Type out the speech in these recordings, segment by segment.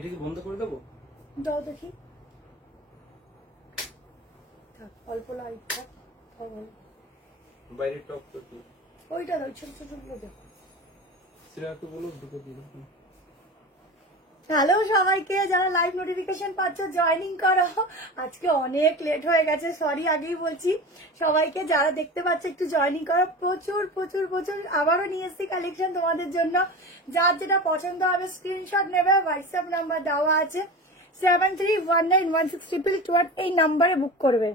এটা কি বন্ধ করে দেবো? দাও দেখি, অল্প লাইট থাক, বাইরে টপ করতে ওইটা দাও, ছোট ছোট গুলো দেখো। সেটা তো বলো ঢুকে দিই। হ্যালো সবাইকে, যারা লাইভ নোটিফিকেশন পাচ্ছ জয়েনিং করো। আজকে অনেক লেট হয়ে গেছে, সরি আগেই বলছি। সবাইকে যারা দেখতে পাচ্ছ একটু জয়েনিং করো। প্রচুর প্রচুর প্রচুর আবারও নিয়ে এসেছি কালেকশন তোমাদের জন্য। যার যেটা পছন্দ হবে স্ক্রিনশট নেবে, হোয়াটসঅ্যাপ নাম্বার দেওয়া আছে 73191622, এই নাম্বারে বুক করবে।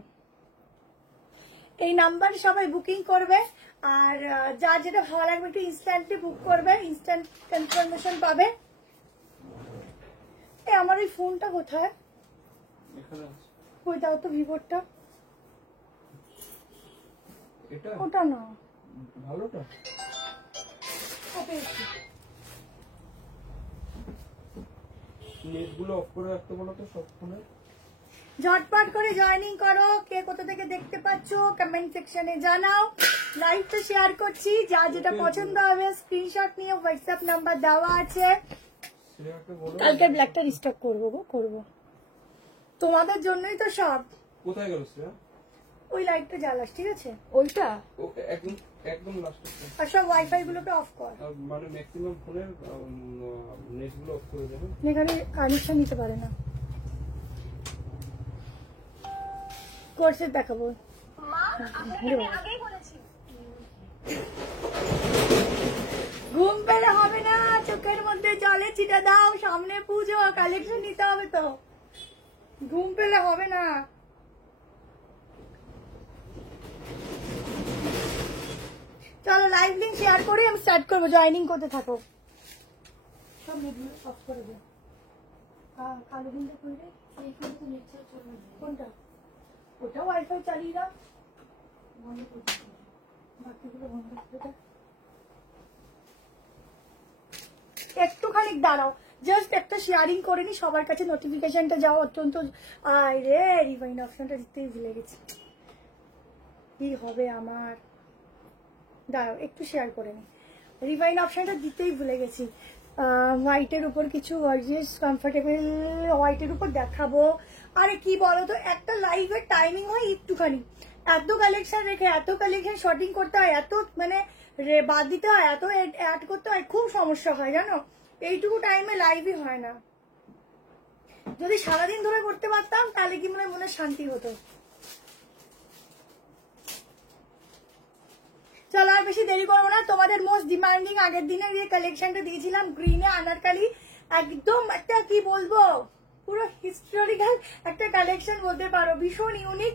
এই নাম্বারে সবাই বুকিং করবে। আর যার যেটা ভালো লাগবে একটু ইনস্ট্যান্টলি বুক করবে, ইনস্ট্যান্ট কনফার্মেশন পাবে। আমার ওই ফোনটা কোথায়? ওই দাও তো, ভিভোরটা। ওটা না, ভালোটা নেটগুলো অফ করে রাখতে বলো তো সব ফোনে। ঝটপট করে জয়েনিং করো। কে কোথা থেকে দেখতে পাচ্ছ কমেন্ট সেকশনে জানাও। লাইভটা শেয়ার করছি, যা যেটা পছন্দ হবে স্ক্রিনশট নিয়ে হোয়াটসঅ্যাপ নাম্বার দেওয়া আছে। কালকে ব্ল্যাকটা রিস্টক করবো তোমাদের জন্যই তো সব। কোথায় গেল শ্রেয়া? ওই লাইটটা জ্বালাস, ঠিক আছে? ওইটা একদম লাস্টে। আর সব ওয়াইফাই গুলোকে অফ কর, মানে ম্যাক্সিমাম ফোনের নেটগুলো অফ করে দেবেন। এখানে কানেকশন নিতে পারে না। কোর্সে দেখাবো। ঘুম পেলে হবে না, চোখের মধ্যে জলে ছিটা দাও, সামনে পুজো, কালেকশন নিতে হবে তো। ঘুম পেলে হবে না। চলো লাইভ লিংক শেয়ার করে আমি স্টার্ট করবো, জয়েনিং করতে থাকো। সব নেটগুলো অফ করে দে। কালো দিনটা করলে কোনটা? ওটা ওয়াইফাই চালিয়ে দাও, বন্ধ করে বাকিগুলো বন্ধ করে দাও। একটুখানি দাঁড়াও, জাস্ট একটা শেয়ারিং করে নি, সবার কাছে নোটিফিকেশনটা যাও অত্যন্ত। আয় রে, রিভাইন্ড অপশনটা দিতেই ভুলে গেছি। কি হবে আমার, দাঁড়াও একটু শেয়ার করে নি। রিভাইন্ড অপশনটা দিতেই ভুলে গেছি। হোয়াইটের উপর কিছু গর্জিয়াস কমফোর্টেবল হোয়াইটের উপর দেখাবো। আরে কি বলতো, একটা লাইভের টাইমিং হয় একটুখানি, এত কালেকশন রেখে এত কালেকশন শর্টিং করতে হয়, এত মানে বাদ দিতে হয়, এত অ্যাড করতে হয়, খুব সমস্যা হয় জানো। এইটুকু টাইমে লাইভই হয় না। যদি সারাদিন ধরে করতে পারতাম তাহলে কি মনে শান্তি হতো। চলো আর বেশি দেরি করবো না। তোমাদের মোস্ট ডিমান্ডিং আগের দিনের যে কালেকশনটা দিয়েছিলাম গ্রিনে আনারকালি, একদম একটা কি বলবো, পুরো হিস্টোরিক্যাল একটা কালেকশন বলতে পারো, ভীষণ ইউনিক।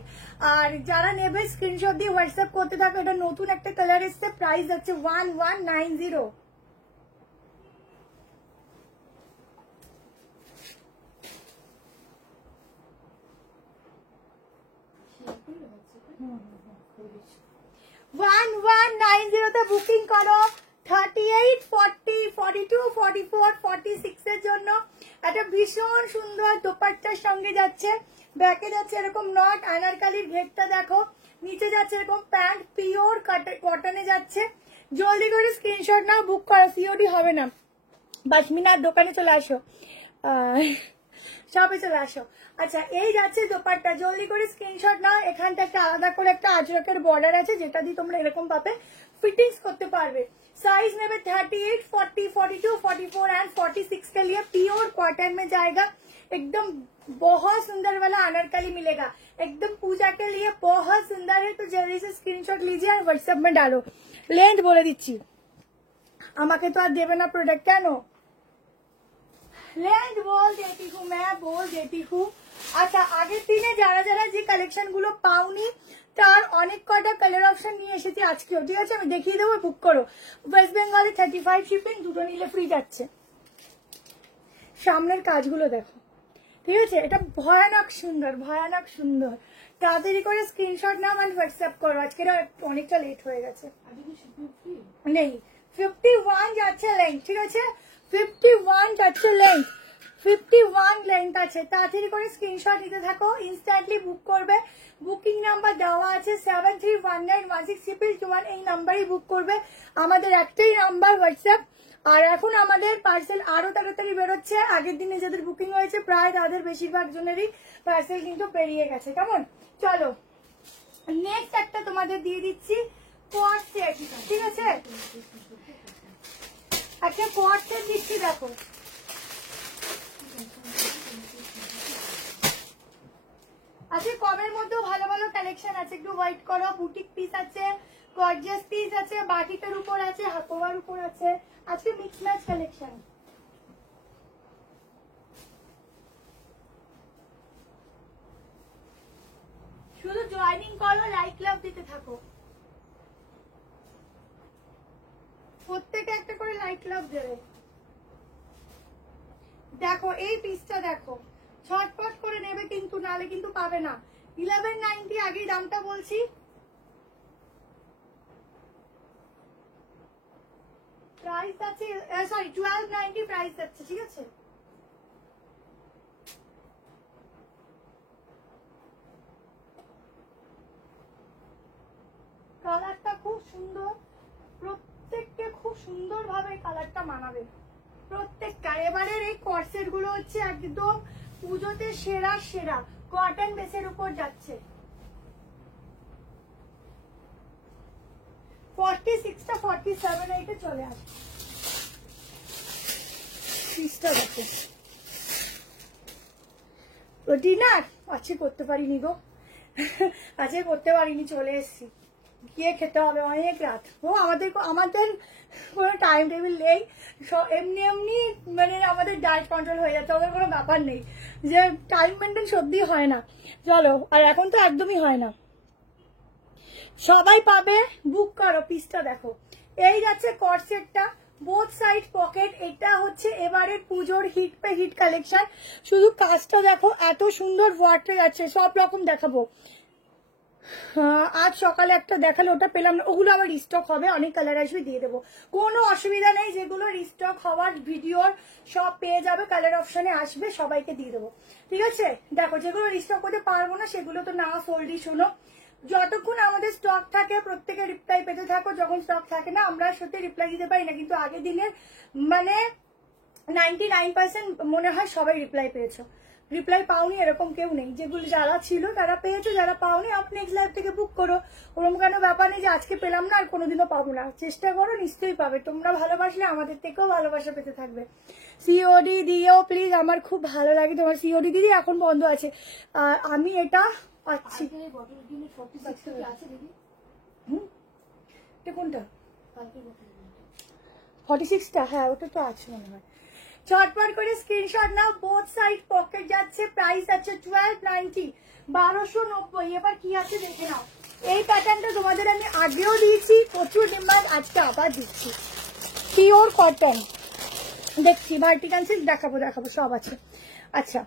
আর যারা নেবে স্ক্রিনশট দিয়ে হোয়াটসঅ্যাপ করতে থাকো। এটা নতুন একটা কালার এসছে, প্রাইস আছে 1190। বুকিং করো। 38, 40, 42, 44, 46 এর জন্য একটা ভীষণ সুন্দর দোপাট্টার সঙ্গে যাচ্ছে। ব্যাকে যাচ্ছে এরকম নট, আনারকালির ঘেরটা দেখো, নিচে যাচ্ছে এরকম প্যান্ট, পিওর কটনে যাচ্ছে। জলদি করে স্ক্রিনশট নাও, বুক করো, সিওডি হবে না। 5 মিনিট দোকানে চলে আসো, সবে চলে আসো। আচ্ছা, এই যাচ্ছে দোপাট্টা, জলদি করে স্ক্রিনশট নাও। এখানটা একটা আলাদা করে একটা আজরকের বর্ডার আছে, যেটা দিয়ে তোমরা এরকম ভাবে फिटिंग्स करते पारबे। साइज में 38, 40, 42, 44 एंड 46 के लिए प्योर कॉटन में जाएगा। एकदम बहुत सुंदर वाला अनारकली मिलेगा, एकदम पूजा के लिए बहुत सुंदर है। तो जल्दी से स्क्रीनशॉट लीजिए और व्हाट्सएप में डालो। लेंथ बोले दिच्छी, আমাকে তো আর দেবে না প্রোডাক্ট, কেন? लेंथ बोल देती हूँ, मैं बोल देती हूँ। আচ্ছা, আগের দিনে যারা যারা যে কালেকশন গুলো পাওনি তার অনেক কয়টা কালার অপশন নিয়ে এসেছি আজকেও, ঠিক আছে? আমি দেখিয়ে দেবো, বুক করো। ওয়েস্ট বেঙ্গলে 35 শিপিং, দুটো নিলে ফ্রি যাচ্ছে। সামনের কাজগুলো দেখো, ঠিক আছে? এটা ভয়ানক সুন্দর, ভয়ানক সুন্দর। তাড়াতাড়ি করে স্ক্রিনশট নাও আর হোয়াটসঅ্যাপ করো। আজকে অনেকটা লেট হয়ে গেছে, নেই। 51 যাচ্ছে লেন্থ, ঠিক আছে? 51 যাচ্ছে লেন্থ। 51 লেন্থ আছে, তাড়াতাড়ি করে স্ক্রিনশট নিতে থাকো, ইনস্ট্যান্টলি বুক করবে। বুকিং নাম্বার দেওয়া আছে 73191621, এই নাম্বারেই বুক করবে। আমাদের একটাই নাম্বার হোয়াটসঅ্যাপ। আর এখন আমাদের পার্সেল আরো তাড়াতাড়ি বেরোচ্ছে। আগের দিনে যাদের বুকিং হয়েছে প্রায় তাদের বেশিরভাগ জনেরই পার্সেল কিন্তু পেরিয়ে গেছে। কেমন, চলো নেক্সট একটা তোমাদের দিয়ে দিচ্ছি কোয়ার্ড সেট, ঠিক আছে? আচ্ছা কোয়ার্ড সেট দিচ্ছি, দেখো আজকে কমের মধ্যেও ভালো ভালো কালেকশন আছে। একটু হোয়াইট করো, বুটিক পিস আছে, গর্জিয়াস পিস আছে, বাটিকের উপর আছে, হাকোয়ার উপর আছে। আজকে মিক্স ম্যাচ কালেকশন। শুধু জয়েনিং করো, লাইক লাভ দিতে থাকো, প্রত্যেকে একটা করে লাইক লাভ দেবে। দেখো এই পিসটা দেখো, ছটপট করে নেবে কিন্তু, নালে কিন্তু পাবে না। 1190 আগেই দামটা বলছি। প্রাইস আছে, সরি 1290 প্রাইস আছে, ঠিক আছে? কালারটা খুব সুন্দর, প্রত্যেককে খুব সুন্দর ভাবে কালারটা মানাবে প্রত্যেকটা। এবারের এই কর্সেট গুলো হচ্ছে একদম পুজোতে সেরা সেরা, কটন বেসের উপর যাচ্ছে। 46টা 47 এইটা চলে আসে। পিসটা দেখো, ডিনার আজকে করতে পারিনি গো, আজকে করতে পারিনি, চলে এসেছি, গিয়ে খেতে হবে অনেক রাত। ও আমাদের কোনো টাইম টেবিল নেই, এমনি এমনি মানে আমাদের ডায়েট কন্ট্রোল হয়ে যাচ্ছে, আমাদের কোনো ব্যাপার নেই যে টাইম মেনটেন সত্যি হয় না। চলো, আর এখন তো একদমই হয় না। সবাই পাবে, বুক করো। পিসটা দেখো, এই যাচ্ছে কর্সেটটা, বোথ সাইড পকেট। এটা হচ্ছে এবারে পুজোর হিট পে হিট কালেকশন। শুধু কাজটা দেখো, এত সুন্দর ওয়ার্কটা যাচ্ছে, সব রকম দেখাবো। আজ সকালে একটা দেখালে ওটা পেলাম না, ওগুলো আবার রিস্টক হবে, অনেক কালার আসবে, দিয়ে দেবো, কোনো অসুবিধা নেই। যেগুলো রিস্টক হওয়ার ভিডিওর সব পেয়ে যাবে, কালার অপশনে আসবে, সবাইকে দিয়ে দেবো, ঠিক আছে? দেখো যেগুলো রিস্টক করতে পারবো না সেগুলো তো না সোল্ডই। শোনো, যতক্ষণ আমাদের স্টক থাকে প্রত্যেকে রিপ্লাই পেতে থাকো, যখন স্টক থাকে না আমরা সত্যি রিপ্লাই দিতে পারি না, কিন্তু আগের দিনের মানে 99% মনে হয় সবাই রিপ্লাই পেয়েছো। রিপ্লাই পাওনি এরকম কেউ নেই, যেগুলো যারা ছিল তারা পেয়েছো, যারা পাওনি আপনি নেক্সট লাইভ থেকে বুক করো। ওরকম কেন ব্যাপার নেই যে আজকে পেলাম না আর কোনোদিনও পাবো না, চেষ্টা করো, নিশ্চয়ই পাবে। তোমরা ভালোবাসলে আমাদের থেকেও ভালোবাসা পেতে থাকবে। সিওডি দিও প্লিজ, আমার খুব ভালো লাগে তোমার সিওডি দিদি, এখন বন্ধ আছে। আর আমি এটা পাচ্ছি। কোনটা 46টা? হ্যাঁ ওটা তো আছে মনে হয়। চটপট করে স্ক্রিনশট নাও, বোথ সাইড পকেট যাচ্ছে। প্রাইস আছে 1290, 1290। এবার কি আছে দেখে নাও। এই প্যাটার্নটা তোমাদের আমি আগেও দিয়েছি, প্রচুর ডিমান্ড, আজকে আবার দিচ্ছি। পিওর কটন দেখছি, ভার্টিকাল সিল্ক দেখাবো সব আছে। আচ্ছা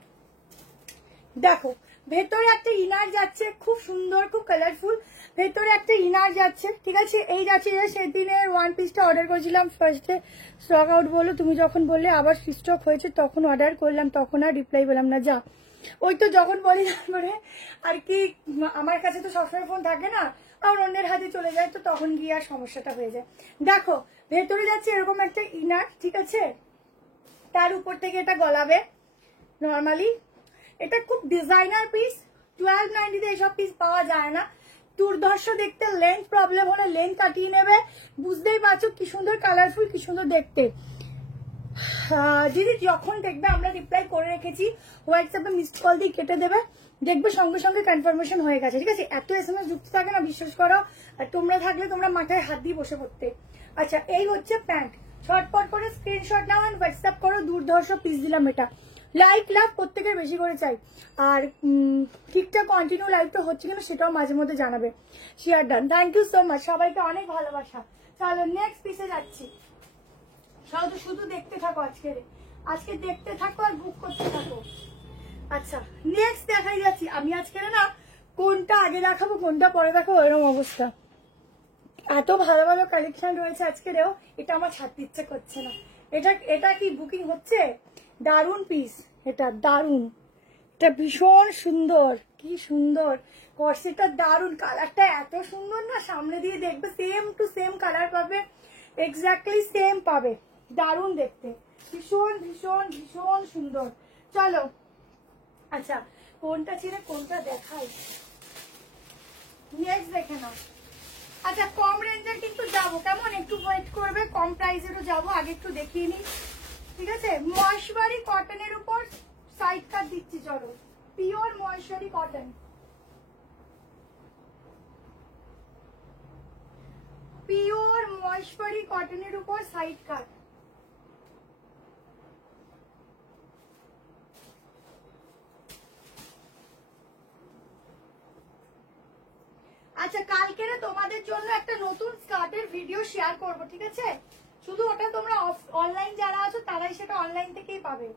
দেখো, ভেতরে একটা ইনার যাচ্ছে, খুব সুন্দর, খুব কালারফুল। ভেতরে একটা ইনার যাচ্ছে, ঠিক আছে? এই যাচ্ছে, সেদিনের ওয়ান পিসটা অর্ডার করেছিলাম, ফার্স্টে স্টক আউট বললো, তুমি যখন বললে আবার স্টক হয়েছে তখন অর্ডার করলাম, তখন আর রিপ্লাই পেলাম না। যা ওই তো যখন বলি তারপরে আর কি, আমার কাছে তো সবসময় ফোন থাকে না, আর অন্যের হাতে চলে যায়, তো তখন গিয়ে আর সমস্যাটা হয়ে যায়। দেখো ভেতরে যাচ্ছে এরকম একটা ইনার, ঠিক আছে? তার উপর থেকে এটা গলাবে নর্মালি। এটা খুব ডিজাইনার পিস, 1290 এসব পিস পাওয়া যায় না, দুর্ধর্ষ দেখতে। লেন্থ প্রবলেম হলে লেন্থ কাটিয়ে নেবে, বুঝতেই পারছো কি সুন্দর কালারফুল, কি সুন্দর দেখতে। দিদি যখন দেখবে আমরা রিপ্লাই করে রেখেছি, হোয়াটসঅ্যাপে মিসড কল দিয়ে কেটে দেবে, দেখবে সঙ্গে সঙ্গে কনফার্মেশন হয়ে গেছে, ঠিক আছে? এত SMS যুক্ত থাকে না, বিশ্বাস করো। আর তোমরা থাকলে তোমরা মাথায় হাত দিয়ে বসে পড়তে। আচ্ছা এই হচ্ছে প্যান্ট, ছটপট করে স্ক্রিনশট নাও এন্ড হোয়াটসঅ্যাপ করো। দুর্ধর্ষ পিস দিলাম এটা, লাইক লাভ প্রত্যেকের বেশি করে চাই। আর ঠিকঠাক কন্টিনিউ লাইভটা হচ্ছে কিনা সেটাও মাঝে মধ্যে জানাবে। Share done, thank you so much, সবাইকে অনেক ভালোবাসা। চলো নেক্সট পিসে যাচ্ছি, শুধু দেখতে থাকো, আজকে দেখতে থাকো আর বুক করতে থাকো। আচ্ছা নেক্সট দেখাই যাচ্ছি আমি। আজকে না কোনটা আগে দেখাবো কোনটা পরে দেখাবো এরকম অবস্থা, এত ভালো ভালো কালেকশন রয়েছে আজকেরও, এটা আমার ছাড়তে ইচ্ছে করছে না। এটা কি বুকিং হচ্ছে? দারুণ পিস, এটা দারুন, এটা ভীষণ সুন্দর, কি সুন্দর কর্সেটটা, দারুন কালারটা এত সুন্দর না, সামনে দিয়ে দেখবে সেম টু সেম কালার পাবে, এক্স্যাক্টলি সেম পাবে, দারুন দেখতে, ভীষণ ভীষণ ভীষণ সুন্দর। চলো আচ্ছা কোনটা ছেড়ে কোনটা দেখাই, নেক্সট দেখে নাও। আচ্ছা কম রেঞ্জের কিন্তু যাবো, কেমন একটু ওয়েট করবে, কম প্রাইসেরও যাবো, আগে একটু দেখিয়ে নিই, ঠিক আছে। মহেশ্বরী কটনের উপর সাইড কাট দিচ্ছি, চলো, pure Maheshwari cotton, pure Maheshwari কটনের উপর সাইড কাট। আচ্ছা কালকে না তোমাদের জন্য একটা নতুন স্কার্টের ভিডিও শেয়ার করব, ঠিক আছে, শুধু ওটা তোমরা অনলাইন যারা আছো তারাই সেটা অনলাইন থেকেই পাবে,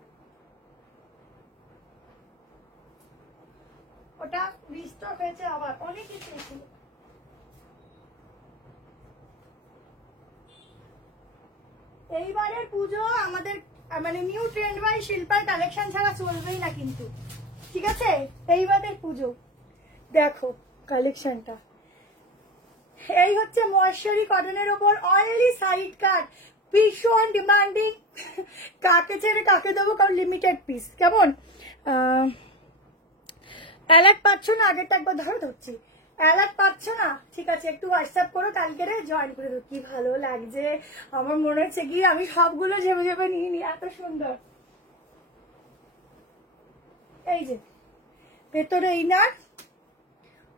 ওটা রিস্টোর হয়েছে, আবার অনেক কিছু ছিল। এইবারের পুজো আমাদের মানে নিউ ট্রেন্ড বাই শিল্পার কালেকশন ছাড়া চলবেই না কিন্তু, ঠিক আছে। এইবারের পুজো দেখো কালেকশনটা, এই হচ্ছে মহেশ্বরী কটনের ওপর অনলি সাইড কাট, ভীষণ ডিমান্ডিং, কাকে ছেড়ে কাকে দেবো, কারণ লিমিটেড পিস, কেমন অ্যালার্ট পাচ্ছ না, আগেরটা একবার ধরো ধরছি, অ্যালার্ট পাচ্ছ না, ঠিক আছে একটু হোয়াটসঅ্যাপ করো, কালকে জয়েন করে দেবো। কি ভালো লাগছে আমার, মনে হচ্ছে কি আমি সবগুলো ঝেপে ঝেপে নিয়ে নি, এত সুন্দর। এই যে ভেতরে ইনার,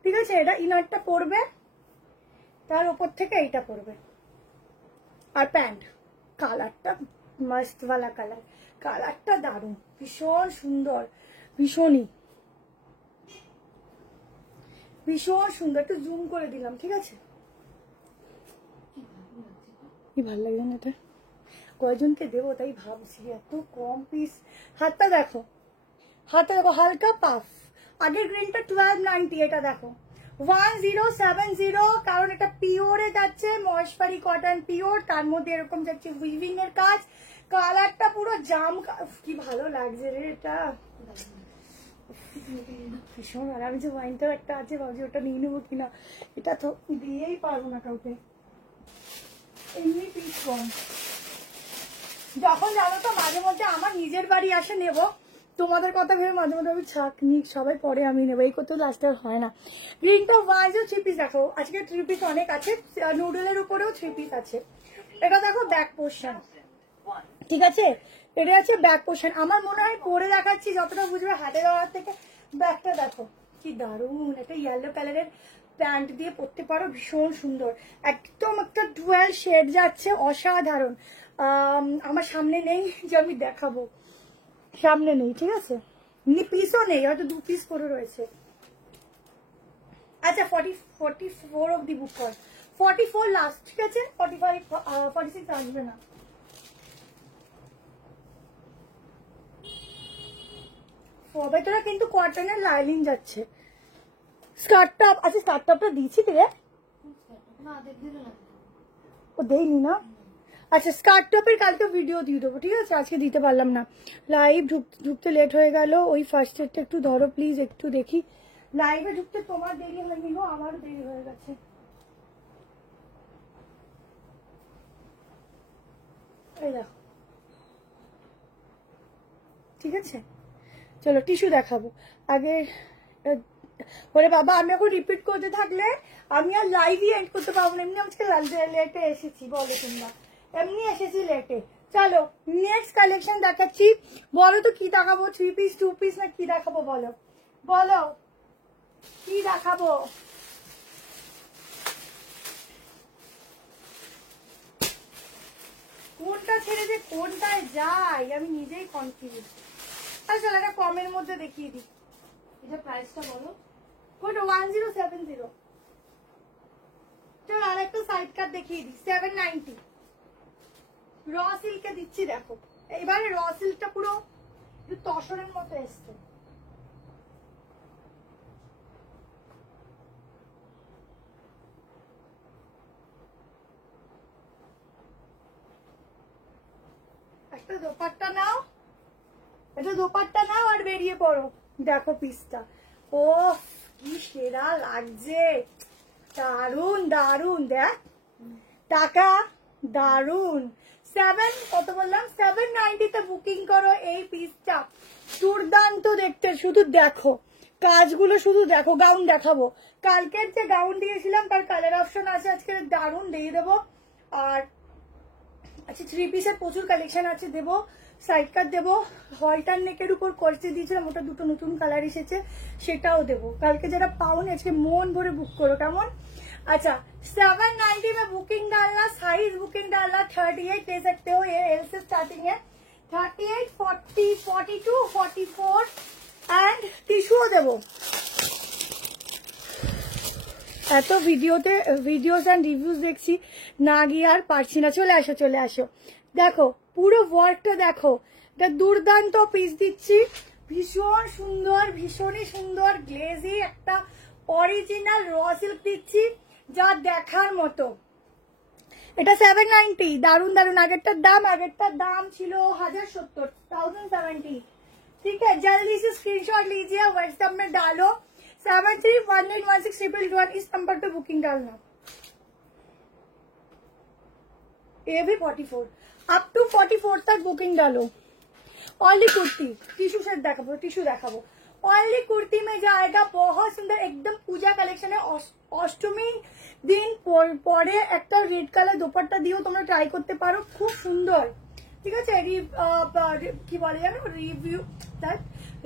ঠিক আছে, এটা ইনারটা পরবে, তার উপর থেকে এইটা পরবে, আর প্যান্ট, কালারটা মস্ত वाला কালার, কালারটা দারুণ, ভীষণ সুন্দর, ভীষণই ভীষণ সুন্দর, একটু জুম করে দিলাম, ঠিক আছে। কি ভালো লাগছে না এটা, কয়জনকে দেবো তাই ভাবছি, এত কম পিস। হাতটা দেখো, হাতে দেখো হালকা পাফ, আগের গ্রিনটা 1290, এটা দেখো 1070, কারণ এটা পিওরে যাচ্ছে, মহেশ্বরী কটন পিওর, তার মধ্যে এরকম যাচ্ছে উইভিং এর কাজ, কালারটা পুরো জাম, কি ভালো লাগছে রে এটা, ভীষণ। আর আমি যে ওয়াইনটাও একটা আছে ভাবছি ওটা নিয়ে নেবো কিনা, এটা তো দিয়েই পারবো না কাউকে, এমনি পিস কম। যখন জানো তো মাঝে মধ্যে আমার নিজের বাড়ি আসে নেবো, তোমাদের কথা ভেবে মাঝে মধ্যে আমি ছাক নিক, সবাই পরে আমি নেবো, এই করতে লাস্ট আর হয় না। গ্রিনটা ওয়াইজও 3 পিস দেখো, আজকে 3 পিস অনেক আছে, নুডলের উপরেও 3 পিস আছে। এটা দেখো ব্যাক পোর্শন, ঠিক আছে, এটা আছে ব্যাক পোর্শন, আমার মনে হয় পরে দেখাচ্ছি যতটা বুঝবে হাতে দেওয়ার থেকে, ব্যাকটা দেখো কি দারুণ, একটা ইয়েলো কালারের প্যান্ট দিয়ে পরতে পারো, ভীষণ সুন্দর, একদম একটা ডুয়াল শেড যাচ্ছে, অসাধারণ। আমার সামনে নেই যে আমি দেখাবো, সামনে নেই, ঠিক আছে, পিসও নেই, হয়তো 2 পিস করে রয়েছে। আচ্ছা 44 অব্দি বুক কর, 44 লাস্ট, ঠিক আছে, 45 46 আসবে না। ভেতরে কিন্তু কটনের লাইনিং যাচ্ছে, স্কার্ট টপ, আচ্ছা স্কার্ট টপটা দিয়েছি রে, ও দেয়নি না, আচ্ছা স্কার্ট টপের কালকে ভিডিও দিয়ে দেবো, ঠিক আছে, আজকে দিতে পারলাম না, লাইভ ঢুকতে লেট হয়ে গেল, ওই ফার্স্ট এডটা একটু ধরো প্লিজ, একটু দেখি, লাইভে ঢুকতে তোমার দেরি হয়নি গো, আমারও দেরি হয়ে গেছে। এই দেখো, ঠিক আছে, চলো টিস্যু দেখাবো আগে। ওরে বাবা, আমি এখন রিপিট করতে থাকলে আমি আর লাইভই এন্ড করতে পারবো না, এমনি আজকে লেটে এসেছি, বলো তোমরা, এমনি এসেছি লেটে। চলো নেক্সট কালেকশন দেখাচ্ছি, বলো তো কি দেখাবো, 3 পিস 2 পিস না কি দেখাবো, বলো বলো কি দেখাবো। কোনটা ছেড়ে যে কোনটায় যাই আমি নিজেই কনফিউজ। আচ্ছা চলো এটা কমের মধ্যে দেখিয়ে দিই, এটা প্রাইসটা বলো, কোনটা 1070, চলো আর একটা সাইড কাট দেখিয়ে দিই, 790, র সিল্কে দিচ্ছি, দেখো এবারে র সিল্কটা পুরো তসরের মতো এসছে, একটা দোপাট্টা নাও, এটা দোপাট্টা নাও আর বেরিয়ে পড়ো। দেখো পিসটা, ও কি সেরা লাগছে, দারুন দারুন। দেখ টাকা দারুন। 7 কত বললাম, 790 বুকিং করো এই পিসটা। দুর্দান্ত দেখতে, শুধু দেখো কাজগুলো, শুধু দেখো। গাউন দেখাবো, কালকের যে গাউন দিয়েছিলাম তার কালার অপশন আছে, আজকে দারুন দিয়ে দেবো। আর আচ্ছা 3 পিসের প্রচুর কালেকশন আছে, দেবো। সাইড কাট দেবো, হলটার নেকের উপর করতে দিয়েছিলাম, ওটা দুটো নতুন কালার এসেছে, সেটাও দেবো। কালকে যারা পাওনি আজকে মন ভরে বুক করো, কেমন? अच्छा 790 में बुकिंग डालना, साइज बुकिंग डालना 38 ले सकते हो, ये एल से स्टार्टिंग है। 38, 40, 42, 44 एंड टिश्यू देवो। এত ভিডিওতে ভিডিওস এন্ড রিভিউজ দেখছি, না গিয়ে আর পারছি না। চলে আসো চলে আসো, দেখো পুরো ওয়ার্কটা দেখো, এটা দুর্দান্ত পিস দিচ্ছি, ভীষণ সুন্দর, ভীষণই সুন্দর গ্লেজি একটা অরিজিনাল র সিল্ক দিচ্ছি, যা দেখার মতো। এটা 790, দারুন দারুন। আগেরটার দাম ছিল 1070, 1070। ठीक है, जल्दी से स्क्रीनशॉट लीजिए, व्हाट्सएप में डालो 73181611 इस नंबर पे बुकिंग डालना। ये भी 44 अप टू 44 तक बुकिंग डालो। ऑनली कुर्ती, टिश्यू सेट देखाबो, टिश्यू देखाबो। ऑनली कुर्ती में जाएगा, बहुत सुंदर एकदम पूजा कलेक्शन है। অষ্টমী দিন পরে একটা রেড কালার দোপাট্টা দিয়েও তোমরা ট্রাই করতে পারো, খুব সুন্দর। ঠিক আছে, কি বলে জানো, রিভিউ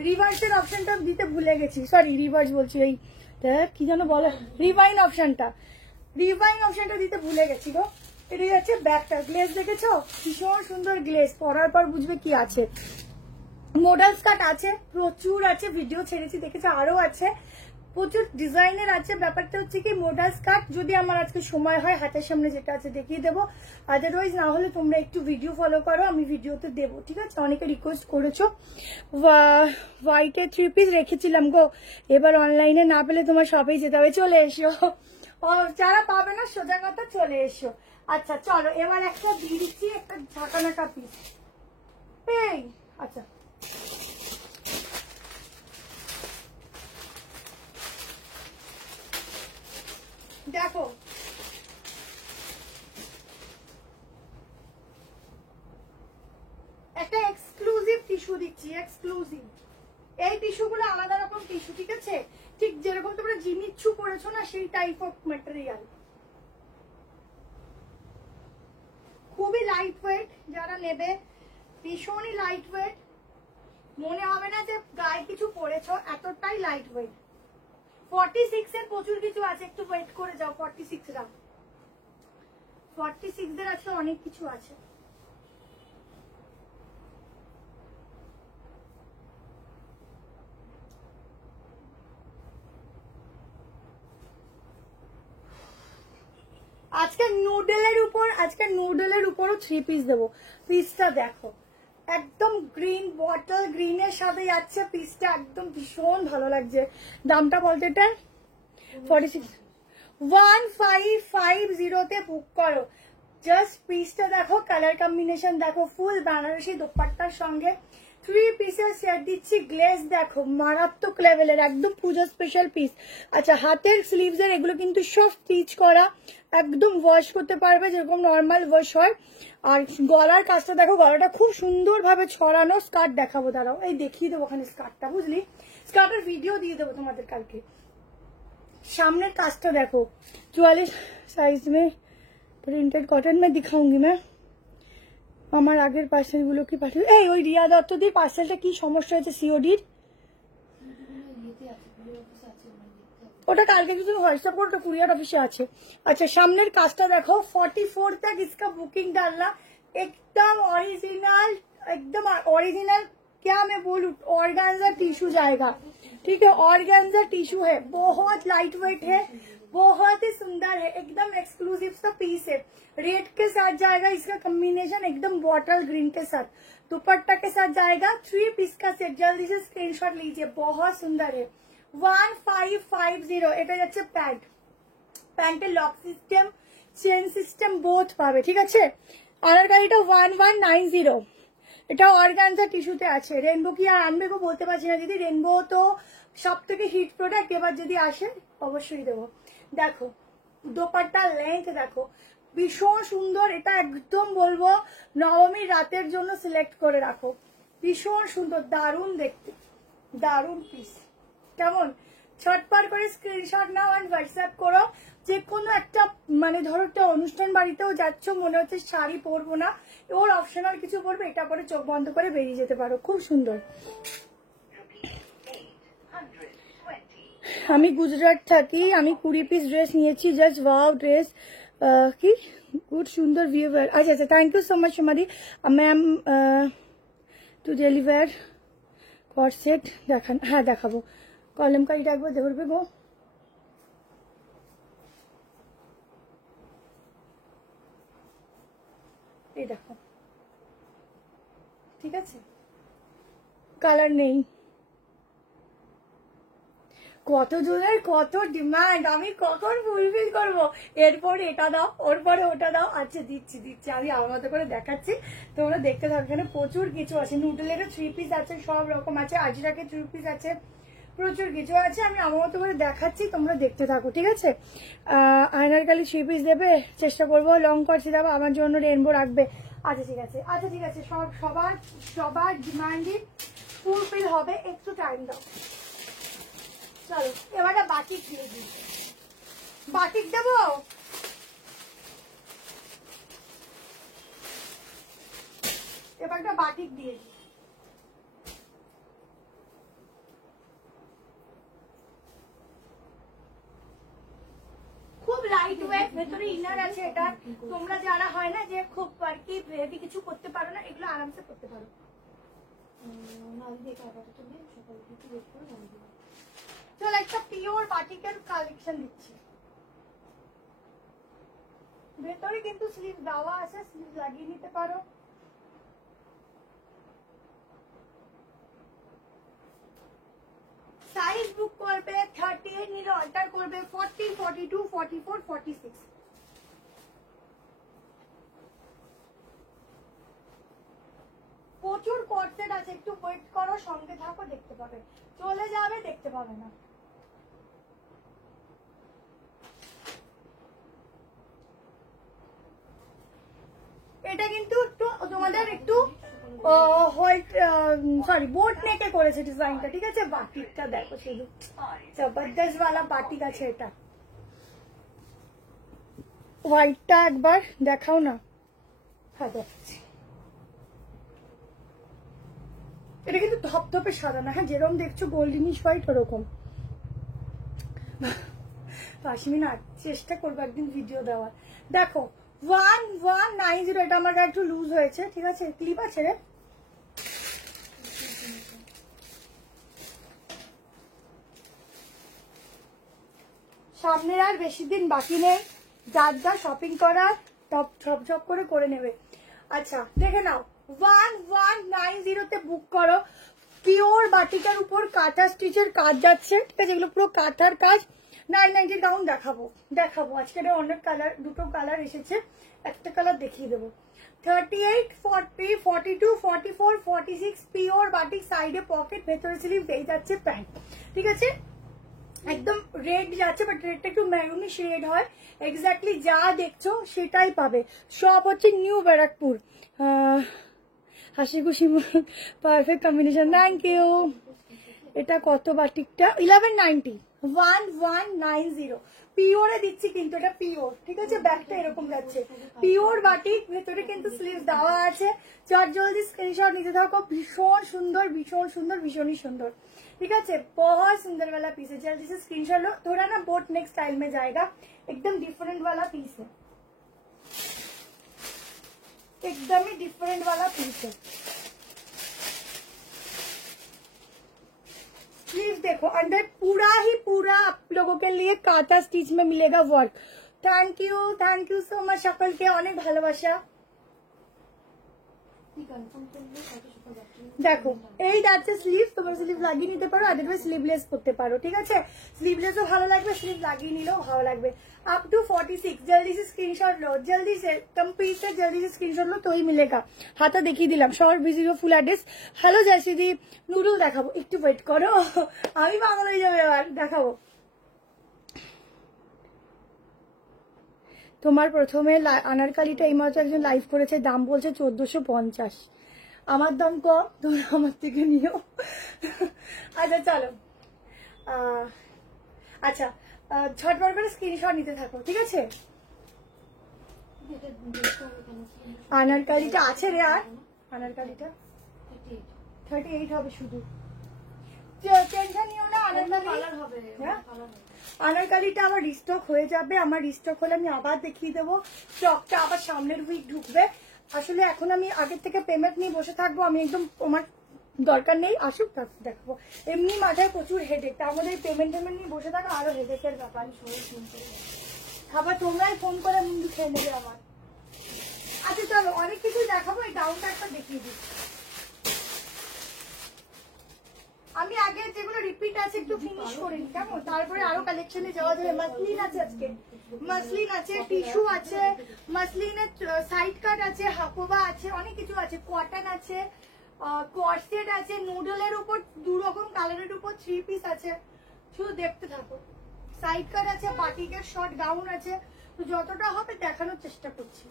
রিভার্সের অপশনটা দিতে ভুলে গেছি, সরি রিভার্স বলছি, এই কি যেন বলে, রিভাইন অপশনটা দিতে ভুলে গেছি গো। এটা যাচ্ছে ব্যাকটা, গ্লেজ দেখেছো, ভীষণ সুন্দর গ্লেজ, পরার পর বুঝবে কি আছে। মডেল স্কার্ট আছে, প্রচুর আছে, ভিডিও ছেড়েছি দেখেছো, আরো আছে, প্রচুর ডিজাইনের আছে। ব্যাপারটা হচ্ছে কি, মডেল স্কার্ট যদি আমার আজকে সময় হয় হাতের সামনে যেটা আছে দেখিয়ে দেবো, আদারওয়াইজ না হলে তোমরা একটু ভিডিও ফলো করো, আমি ভিডিওতে দেবো। ঠিক আছে, অনেকে রিকোয়েস্ট করেছো। হোয়াইটের 3 পিস রেখেছিলাম গো, এবার অনলাইনে না পেলে তোমার শপেই যেতে হবে, চলে এসো। যারা পাবে না সোজা কথা চলে এসো। আচ্ছা চলো, এবার একটা দিয়ে দিচ্ছি, একটা ঝাঁকানাকা পিস। এই আচ্ছা দেখো, একটা এক্সক্লুসিভ টিস্যু দিচ্ছি, এক্সক্লুসিভ। এই টিস্যু গুলো আলাদা রকম টিস্যু, ঠিক আছে, ঠিক যেরকম তোমরা জিমিচ্ছু করেছো না, সেই টাইপ অফ ম্যাটেরিয়াল, খুবই লাইট ওয়েট। যারা নেবে ভীষণই লাইট ওয়েট, মনে হবে না যে গায়ে কিছু পরেছো, এতটাই লাইট ওয়েট। 46 এর প্রচুর কিছু আছে, একটু ওয়েট করে যাও। 46 দের আছে, অনেক কিছু আছে। আজকে নুডলের উপরও 3 পিস দেবো। পিসটা দেখো, একদম গ্রিন, বটল গ্রিনের সাথে যাচ্ছে পিসটা, একদম ভীষণ ভালো লাগছে। দামটা বলতে, এটা 46, 1550 তে বুক করো। জাস্ট পিসটা দেখো, কালার কম্বিনেশন দেখো, ফুল বেনারসি দোপাট্টার সঙ্গে 3 পিসের সেট দিচ্ছি। গ্লেজ দেখো, মারাত্মক লেভেলের, একদম পূজা স্পেশাল পিস। আচ্ছা, হাতের স্লিভস এর এগুলো কিন্তু সব স্টিচ করা, একদম ওয়াশ করতে পারবে যেরকম নর্মাল ওয়াশ হয়। আর গলার কাজটা দেখো, গলাটা খুব সুন্দর ভাবে ছড়ানো। স্কার্ট দেখাবো, দাঁড়াও, এই দেখিয়ে দেবো ওখানে স্কার্টটা, বুঝলি, স্কার্টের ভিডিও দিয়ে দেবো তোমাদের কালকে। सामনের কাজটা দেখো, 44 সাইজ में প্রিন্টেড কটন में दिखाऊंगी मैं। আমার আগের পার্সেলগুলো কি পাঠিয়ে, এই ওই রিয়া দত্তদের পার্সেলটা কি সমস্যা হয়েছে সিওডির, ওটা কালকে যদি হোয়াটসঅ্যাপ করো, ওটা কুরিয়ার অফিসে আছে। আচ্ছা, সামনের কাজটা দেখো, 44 तक इसका बुकिंग डालना, एकदम ओरिजिनल क्या मैं बोलूं, ऑर्गेन्जा टिश्यू जाएगा। ठीक है, ऑर्गेन्जा टिश्यू है, बहुत लाइट वेट है, बहुत ही सुंदर है, एकदम एक्सक्लूसिव सा पीस है। रेड के साथ जाएगा, इसका कॉम्बिनेशन एकदम बॉटल ग्रीन के साथ, दुपट्टा के साथ जाएगा। 3 पीस का सेट, जल्दी से स्क्रीनशॉट लीजिए, बहुत सुंदर है। 1550 এটা যাচ্ছে প্যান্ট, প্যান্টের lock system, chain system both পাবে। ঠিক আছে, আনারকালিটা 1190, এটা অর্গানজা টিস্যুতে আছে। রেনবো কি আর আনবে গো বলতে পারছি না দিদি, রেনবো তো সব থেকে হিট প্রোডাক্ট, এবার যদি আসে অবশ্যই দেবো। দেখো দোপাট্টার লেন্থ দেখো, ভীষণ সুন্দর। এটা একদম বলবো নবমীর রাতের জন্য সিলেক্ট করে রাখো, ভীষণ সুন্দর, দারুণ দেখতে, দারুণ পিস। কেমন? ছটপট করে স্ক্রিনশট নাও আর হোয়াটসঅ্যাপ করো। যে কোনো একটা মানে ধরো একটা অনুষ্ঠান বাড়িতেও যাচ্ছ, মনে হচ্ছে শাড়ি পরবো না, ওর অপশনাল কিছু পরবে, এটা পরে চোখ বন্ধ করে বেরিয়ে যেতে পারো, খুব সুন্দর। আমি গুজরাট থাকি, আমি 20 পিস ড্রেস নিয়েছি, জাস্ট ওয়াও ড্রেস কি গুড সুন্দর ভিউয়ার। আচ্ছা আচ্ছা, থ্যাংক ইউ সো মাচ সোমাদি ma'am to deliver cot set দেখান। হ্যাঁ দেখাবো, কলমকারি রাখবো ধরবে গো। এই দেখো, ঠিক আছে, কালার নেই। কত জনের কত ডিমান্ড, আমি কখন ফুলফিল করবো। এরপরে এটা দাও, ওর পরে ওটা দাও। আচ্ছা দিচ্ছি দিচ্ছি, আমি আমার মতো করে দেখাচ্ছি, তোমরা দেখতে থাকো। এখানে প্রচুর কিছু আছে, নুডলেরও 3 পিস আছে, সব রকম আছে, আজরাকে 3 পিস আছে, প্রচুর কিছু আছে। আমি আমার মতো করে দেখাচ্ছি, তোমরা দেখতে থাকো, ঠিক আছে। আয়নারকালি 3 পিস দেবে, চেষ্টা করবো। লং করছি দেবো, আমার জন্য রেনবো রাখবে। আচ্ছা ঠিক আছে, আচ্ছা ঠিক আছে, সবার ডিমান্ডই ফুলফিল হবে, একটু টাইম দাও। চলো এবারে বাটিক দিয়ে দিই, বাটিক দেবো। এবারটা বাটিক দিয়ে দিই। খুব লাইট ওয়েট, ভেতরে ইনার আছে। এটা তোমরা যারা হয় না যে খুব আর কি হেভি কিছু করতে পারো না, এগুলো আরামসে করতে পারো। চলো একটা পিওর বাটিকের কালেকশন দিচ্ছি। ভেতরে কিন্তু স্লিভ দেওয়া আছে, স্লিভ লাগিয়ে নিতে পারো। সাইজ বুক করবে, 38 নিলে অর্ডার করবে, 40, 42, 44, 46। প্রচুর কর্সেট আছে, একটু ওয়েট করো, সঙ্গে থাকো, দেখতে পাবে। চলে যাবে, দেখতে পাবে না। এটা কিন্তু একটু তোমাদের একটু হোয়াইট সরি বোট নেকে করেছে ডিজাইনটা, ঠিক আছে। বাটিকটা দেখো শুধু, জবরদস্ত वाला বাটিক আছে। এটা হোয়াইটটা একবার দেখাও না। হ্যাঁ দেখাচ্ছি। এটা কিন্তু ধপধপে সাদা না, হ্যাঁ যেরকম দেখছো গোল্ডেনিশ হোয়াইট ওরকম। পাশমিনা চেষ্টা করবো একদিন ভিডিও দেওয়ার। দেখো 1190, এটা আমার গায়ে একটু লুজ হয়েছে, ঠিক আছে। ক্লিপ আছে রে, সামনের আর বেশি দিন বাকি নেই, যার যা শপিং করার ঝপ করে নেবে। আচ্ছা দেখে নাও, 1190 তে বুক করো। পিওর বাটিকার উপর কাঁথা স্টিচের কাজ যাচ্ছে, ঠিক আছে। এগুলো পুরো কাঁথার কাজ। 990 গাউন দেখাবো আজকে। অনেক কালার, দুটো কালার এসেছে, একটা কালার দেখিয়ে দেবো। 38, 40, 42, 44, 46 পিওর বাটিক, সাইডে পকেট, ভেতরে স্লিভ, দিয়ে যাচ্ছে প্যান্ট, ঠিক আছে। একদম রেড যাচ্ছে, বাট রেডটা একটু ম্যারুনিশ রেড হয়। এক্স্যাক্টলি যা দেখছো সেটাই পাবে। সব হচ্ছে নিউ ব্যারাকপুর। হাসি খুশি পারফেক্ট কম্বিনেশন, থ্যাংক ইউ। এটা কত বাটিকটা? 1190, 1190 পিওরে দিচ্ছি, কিন্তু এটা পিওর, ঠিক আছে। ব্যাগটা এরকম যাচ্ছে, পিওর বাটিক, ভেতরে কিন্তু স্লিভ দেওয়া আছে। চট জলদি স্ক্রিনশট নিতে থাকো। ভীষণ সুন্দর, ভীষণ সুন্দর, ভীষণই সুন্দর, ठीक है। बहुत सुंदर वाला पीस है, जल्दी से स्क्रीनशॉट लो। थोड़ा ना बोट नेक स्टाइल में जाएगा, एकदम डिफरेंट वाला पीस है, एकदम ही डिफरेंट वाला पीस है। प्लीज देखो, अंदर पूरा आप लोगों के लिए कांटा स्टिच में मिलेगा work. Thank you so much सकल के, अनेक भालोबाशा। দেখো এই যাচ্ছে স্লিভ, তোমার স্লিভ লাগিয়ে নিতে পারো, আদারওয়াইজ স্লিভলেস করতে পারো, ঠিক আছে। স্লিভলেসও ভালো লাগবে, স্লিভ লাগিয়ে নিলেও ভালো লাগবে। अप टू 46 जल्दी से स्क्रीनशॉट लो, जल्दी से कंप्लीट से जल्दी से स्क्रीनशॉट लो तो ही मिलेगा। हाथा देखिए दिलाम short video full address. Hello জয়শ্রীদি, নুডল দেখাবো, একটু ওয়েট করো, আমি পাগল হয়ে যাবে এবার, দেখাবো। তোমার প্রথমে আনারকালিটা এই মাত্র একজন লাইভ করেছে, দাম বলছে 1450, আমার দাম কম, তোমরা আমার থেকে নিও। আচ্ছা চলো, আচ্ছা ঝটপট করে স্ক্রিনশট নিতে থাকো, ঠিক আছে। আনারকালিটা আছে রে, আর আনারকালিটা 38 হবে শুধু, টেনশন নিও না। আনারকালিটা আমার রিস্টক হয়ে যাবে, আমার রিস্টক হলে আমি আবার দেখিয়ে দেবো, স্টকটা আবার সামনের উইক ঢুকবে। আসলে এখন আমি আগের থেকে পেমেন্ট নিয়ে বসে থাকবো, আমি একদম আমার দরকার নেই, আসুক তারপর দেখাবো। এমনি মাথায় প্রচুর হেডেক, তার মধ্যে পেমেন্ট নিয়ে বসে থাকা আরো হেডেকের ব্যাপার। খাবার তোমরাই ফোন করে মুন্ডু খেয়ে নেবে আমার। আচ্ছা চলো, অনেক কিছু দেখাবো, এই গাউনটা একটা দেখিয়ে দিই। আমি আগে যেগুলো রিপিট আছে একটু ফিনিশ করে নিই, কেমন, তারপরে আরো কালেকশনে যাওয়া যাবে। মাসলিন আছে আজকে, মাসলিন আছে, টিস্যু আছে, মাসলিনের সাইড কাট আছে, হাকোবা আছে, অনেক কিছু আছে, কটন আছে, কর্সেট আছে, নুডলের উপর 2 রকম কালারের উপর 3 পিস আছে, শুধু দেখতে থাকো। সাইড কাট আছে, বাটিকের শর্ট গাউন আছে, তো যতটা হবে দেখানোর চেষ্টা করছি।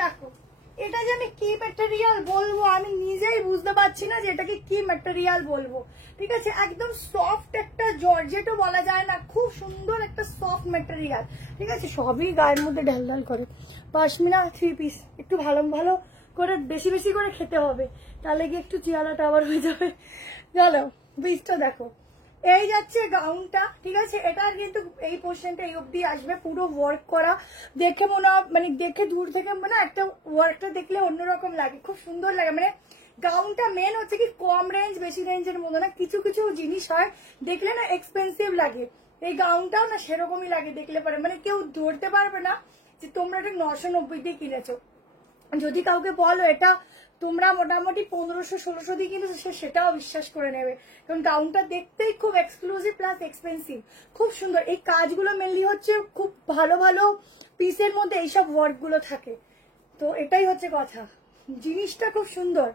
দেখো এটা যে আমি কি ম্যাটেরিয়াল বলবো আমি নিজেই বুঝতে পারছি না যে এটাকে কি ম্যাটেরিয়াল বলবো, ঠিক আছে। একদম সফট একটা জর্জেটও বলা যায় না, খুব সুন্দর একটা সফট ম্যাটেরিয়াল, ঠিক আছে। সবই গায়ের মধ্যে ঢালঢাল করে। পশমিনা 3 পিস, একটু ভালো ভালো করে বেশি বেশি করে খেতে হবে, তাহলে কি একটু চেহারা টাওয়ার হয়ে যাবে। চলো পিসটা দেখো, এই যাচ্ছে গাউনটা, ঠিক আছে। এটার কিন্তু এই পোর্শনটা এই অবধি আসবে, পুরো ওয়ার্ক করা, দেখে মনে মানে দেখে দূর থেকে মানে একটা ওয়ার্কটা দেখলে অন্যরকম লাগে, খুব সুন্দর লাগে। মানে গাউনটা মেন হচ্ছে কি কম রেঞ্জ বেশি রেঞ্জের মধ্যে না, কিছু কিছু জিনিস হয় দেখলে না এক্সপেন্সিভ লাগে, এই গাউনটাও না সেরকমই লাগে দেখলে পারে, মানে কেউ ধরতে পারবে না যে তোমরা এটা 990 দিয়ে কিনেছো। যদি কাউকে বলো এটা তোমরা মোটামুটি 1500-1600 দিয়ে কিনেছো, সেটাও বিশ্বাস করে নেবে, কারণ গাউনটা দেখতেই খুব এক্সক্লুসিভ প্লাস এক্সপেন্সিভ, খুব সুন্দর। এই কাজগুলো মেনলি হচ্ছে খুব ভালো ভালো পিসের মধ্যে এইসব ওয়ার্ক গুলো থাকে, তো এটাই হচ্ছে কথা, জিনিসটা খুব সুন্দর।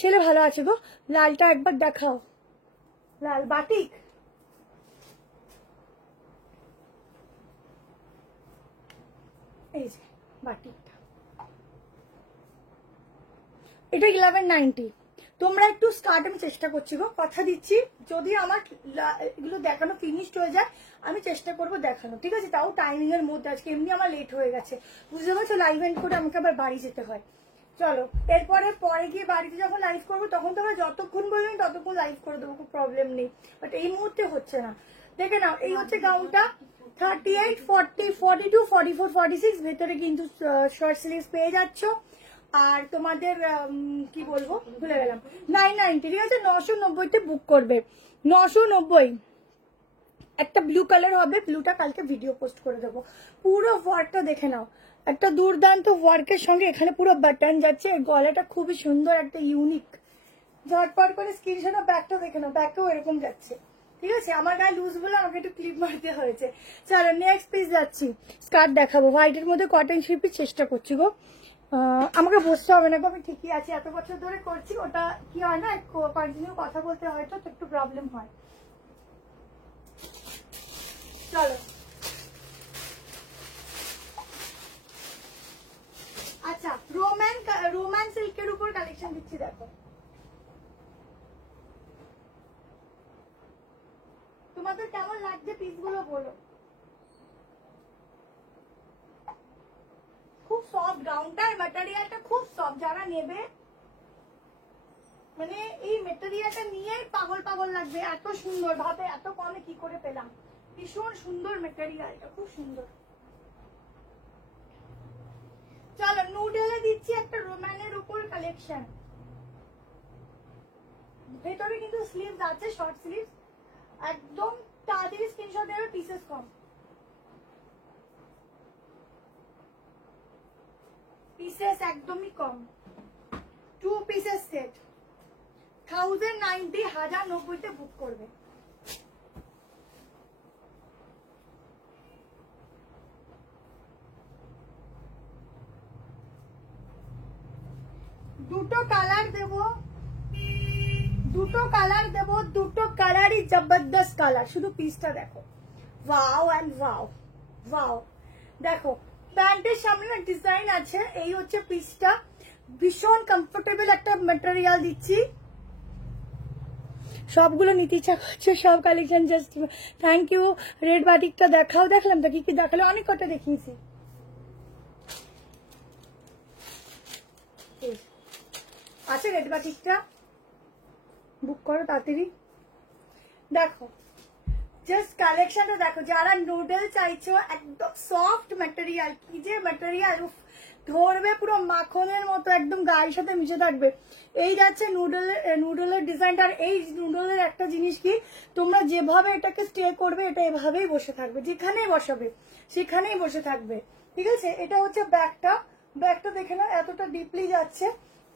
ছেলে ভালো আছে গো, লালটা একবার দেখাও, লাল বাটিক, এই যে বাটিকটা, এটা 1190। তোমরা একটু স্কার্ট, আমি চেষ্টা করছি গো, কথা দিচ্ছি, যদি আমার এগুলো দেখানো ফিনিশড হয়ে যায় আমি চেষ্টা করবো দেখানো, ঠিক আছে। তাও টাইমিং এর মধ্যে, আজকে এমনি আমার লেট হয়ে গেছে, বুঝতে পারছো, লাইভ এন্ড করে আমাকে আবার বাড়ি যেতে হয়। চলো এরপরে পরে গিয়ে বাড়িতে যখন লাইভ করবো তখন তোমরা যতক্ষণ বলবেন ততক্ষণ লাইভ করে দেবো, কোনো প্রবলেম নেই, বাট এই মুহূর্তে হচ্ছে না। দেখে নাও, এই হচ্ছে গাউনটা 38, 40, 42, 44, 46, ভেতরে কিন্তু শর্ট স্লিভস পেয়ে যাচ্ছ। আর তোমাদের কি বলবো ভুলে গেলাম, 990, ঠিক আছে। 990-তে বুক করবে, 990। একটা ব্লু কালার হবে, ব্লুটা কালকে ভিডিও পোস্ট করে দেবো। পুরো ওয়ার্কটা দেখে নাও, একটা দুর্দান্ত ওয়ার্কের সঙ্গে এখানে পুরো বাটন যাচ্ছে, গলাটা খুবই সুন্দর, একটা ইউনিক। ঝটপট করে স্ক্রিনশট, ব্যাগটা দেখে নাও, ব্যাগটাও এরকম যাচ্ছে, ঠিক আছে। আমার গায়ে লুজ বলে আমাকে একটু ক্লিপ মারতে হয়েছে। চলো নেক্সট পিস যাচ্ছি, স্কার্ট দেখাবো, হোয়াইটের মধ্যে কটন শিল্পের চেষ্টা করছি গো। আমাকে বসতে হবে না গো, আমি ঠিকই আছি, এত বছর ধরে করছি, ওটা কি হয় না কন্টিনিউ কথা বলতে হয়তো তো একটু প্রবলেম হয়। চলো আচ্ছা, রোম্যান সিল্কের উপর কালেকশন দিচ্ছি, দেখো তোমাদের কেমন লাগছে পিসগুলো বলো। খুব সফট গাউনটার ম্যাটেরিয়ালটা খুব সফট, যারা নেবে মানে এই ম্যাটেরিয়ালটা নিয়ে পাগল পাগল লাগবে, এত সুন্দর ভাবে এত কমে কি করে পেলাম, ভীষণ সুন্দর ম্যাটেরিয়ালটা, খুব সুন্দর। চলো নুডলে দিচ্ছি একটা রোমানের উপর কালেকশন, ভেতরে কিন্তু স্লিভস আছে, শর্ট স্লিভস, একদম তাড়াতাড়ি স্ক্রিনশট দেবে, পিসেস কম, পিসেস একদমই কম, 2 পিসেস সেট 1090 1090 তে বুক করবে। দুটো কালার দেব, দুটো কালার দেব, দুটো কালারই জবরদস্ত কালার, শুধু পিসটা দেখো, ওয়াও এন্ড ওয়াও ওয়াও। দেখো প্যান্টের সামনে না ডিজাইন আছে, এই হচ্ছে পিসটা, ভীষণ কমফোর্টেবল একটা ম্যাটেরিয়াল দিচ্ছি। সবগুলো নিতে ইচ্ছা করছে, সব collection just thank you. Red বাটিকটা দেখাও, দেখলাম তো কি কি দেখালো, অনেক কটা দেখিয়েছি। আছে রেড বাটিকটা, বুক করো তাড়াতাড়ি। দেখো জাস্ট কালেকশনটা দেখো, যারা নুডল চাইছো একদম সফট ম্যাটেরিয়াল, কি যে ম্যাটেরিয়াল, ধরবে পুরো মাখনের মতো, একদম গায়ের সাথে মিশে থাকবে। এই যাচ্ছে নুডলের ডিজাইনটা। আর এই নুডলের একটা জিনিস কি, তোমরা যেভাবে এটাকে স্টে করবে এটা এভাবেই বসে থাকবে, যেখানেই বসাবে সেখানেই বসে থাকবে, ঠিক আছে। এটা হচ্ছে ব্যাগটা, ব্যাগটা দেখে নাও, এতটা ডিপলি যাচ্ছে,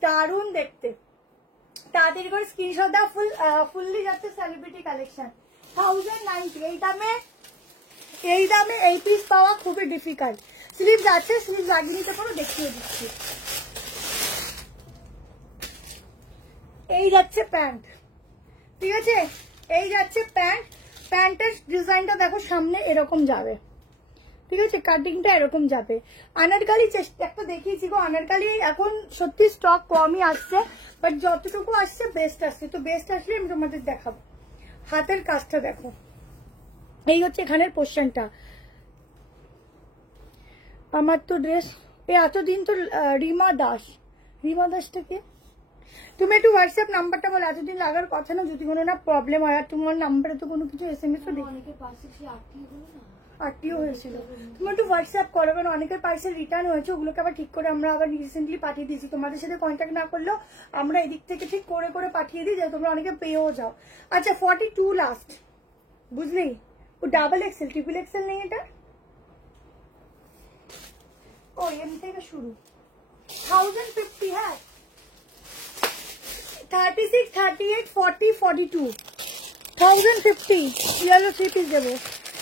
দারুণ দেখতে। তাড়াতাড়ি করে স্ক্রিনশট দাও, ফুললি যাচ্ছে সেলিব্রিটি কালেকশন 1090। এই দামে এই পিস পাওয়া খুবই ডিফিকাল্ট। স্লিভস আছে, স্লিভস লাগিয়ে নিতে পারো, দেখিয়ে দিচ্ছি। এই যাচ্ছে প্যান্ট, ঠিক আছে, এই যাচ্ছে প্যান্ট। প্যান্টের ডিজাইনটা দেখো, সামনে এরকম যাবে, ঠিক আছে, কাটিংটা এরকম যাবে। আনারকালি একটা দেখিয়েছি গো, আনারকালি এখন সত্যি স্টক কমই আসছে, বাট যতটুকু আসছে বেস্ট আসছে, তো বেস্ট আসলে আমি তোমাদের দেখাবো। হাতের কাজটা দেখো, এই হচ্ছে এখানের পোর্শনটা। আমার তো ড্রেস এতদিন তো রিমা দাসটা কে, তুমি একটু হোয়াটসঅ্যাপ নাম্বারটা বলো, এতদিন লাগার কথা না, যদি কোনো না প্রবলেম হয়। আর তোমার নাম্বারে তো কোনো কিছু SMS ও দেখি, আটটিও হয়েছিল। তুমি একটু হোয়াটসঅ্যাপ করো, কারণ অনেকের পার্সেল রিটার্ন হয়েছে, ওগুলোকে আবার ঠিক করে আমরা আবার রিসেন্টলি পাঠিয়ে দিয়েছি। তোমাদের সাথে কন্ট্যাক্ট না করলেও আমরা এদিক থেকে ঠিক করে করে পাঠিয়ে দিই, যাতে তোমরা অনেকে পেয়েও যাও। আচ্ছা 42 লাস্ট, বুঝলি, O double XL, triple Excel নেই এটা, ও এম থেকে শুরু, 1050, হ্যাঁ 36, 38, 40, 42, 1050। ইয়েলো 3 পিস দেবো,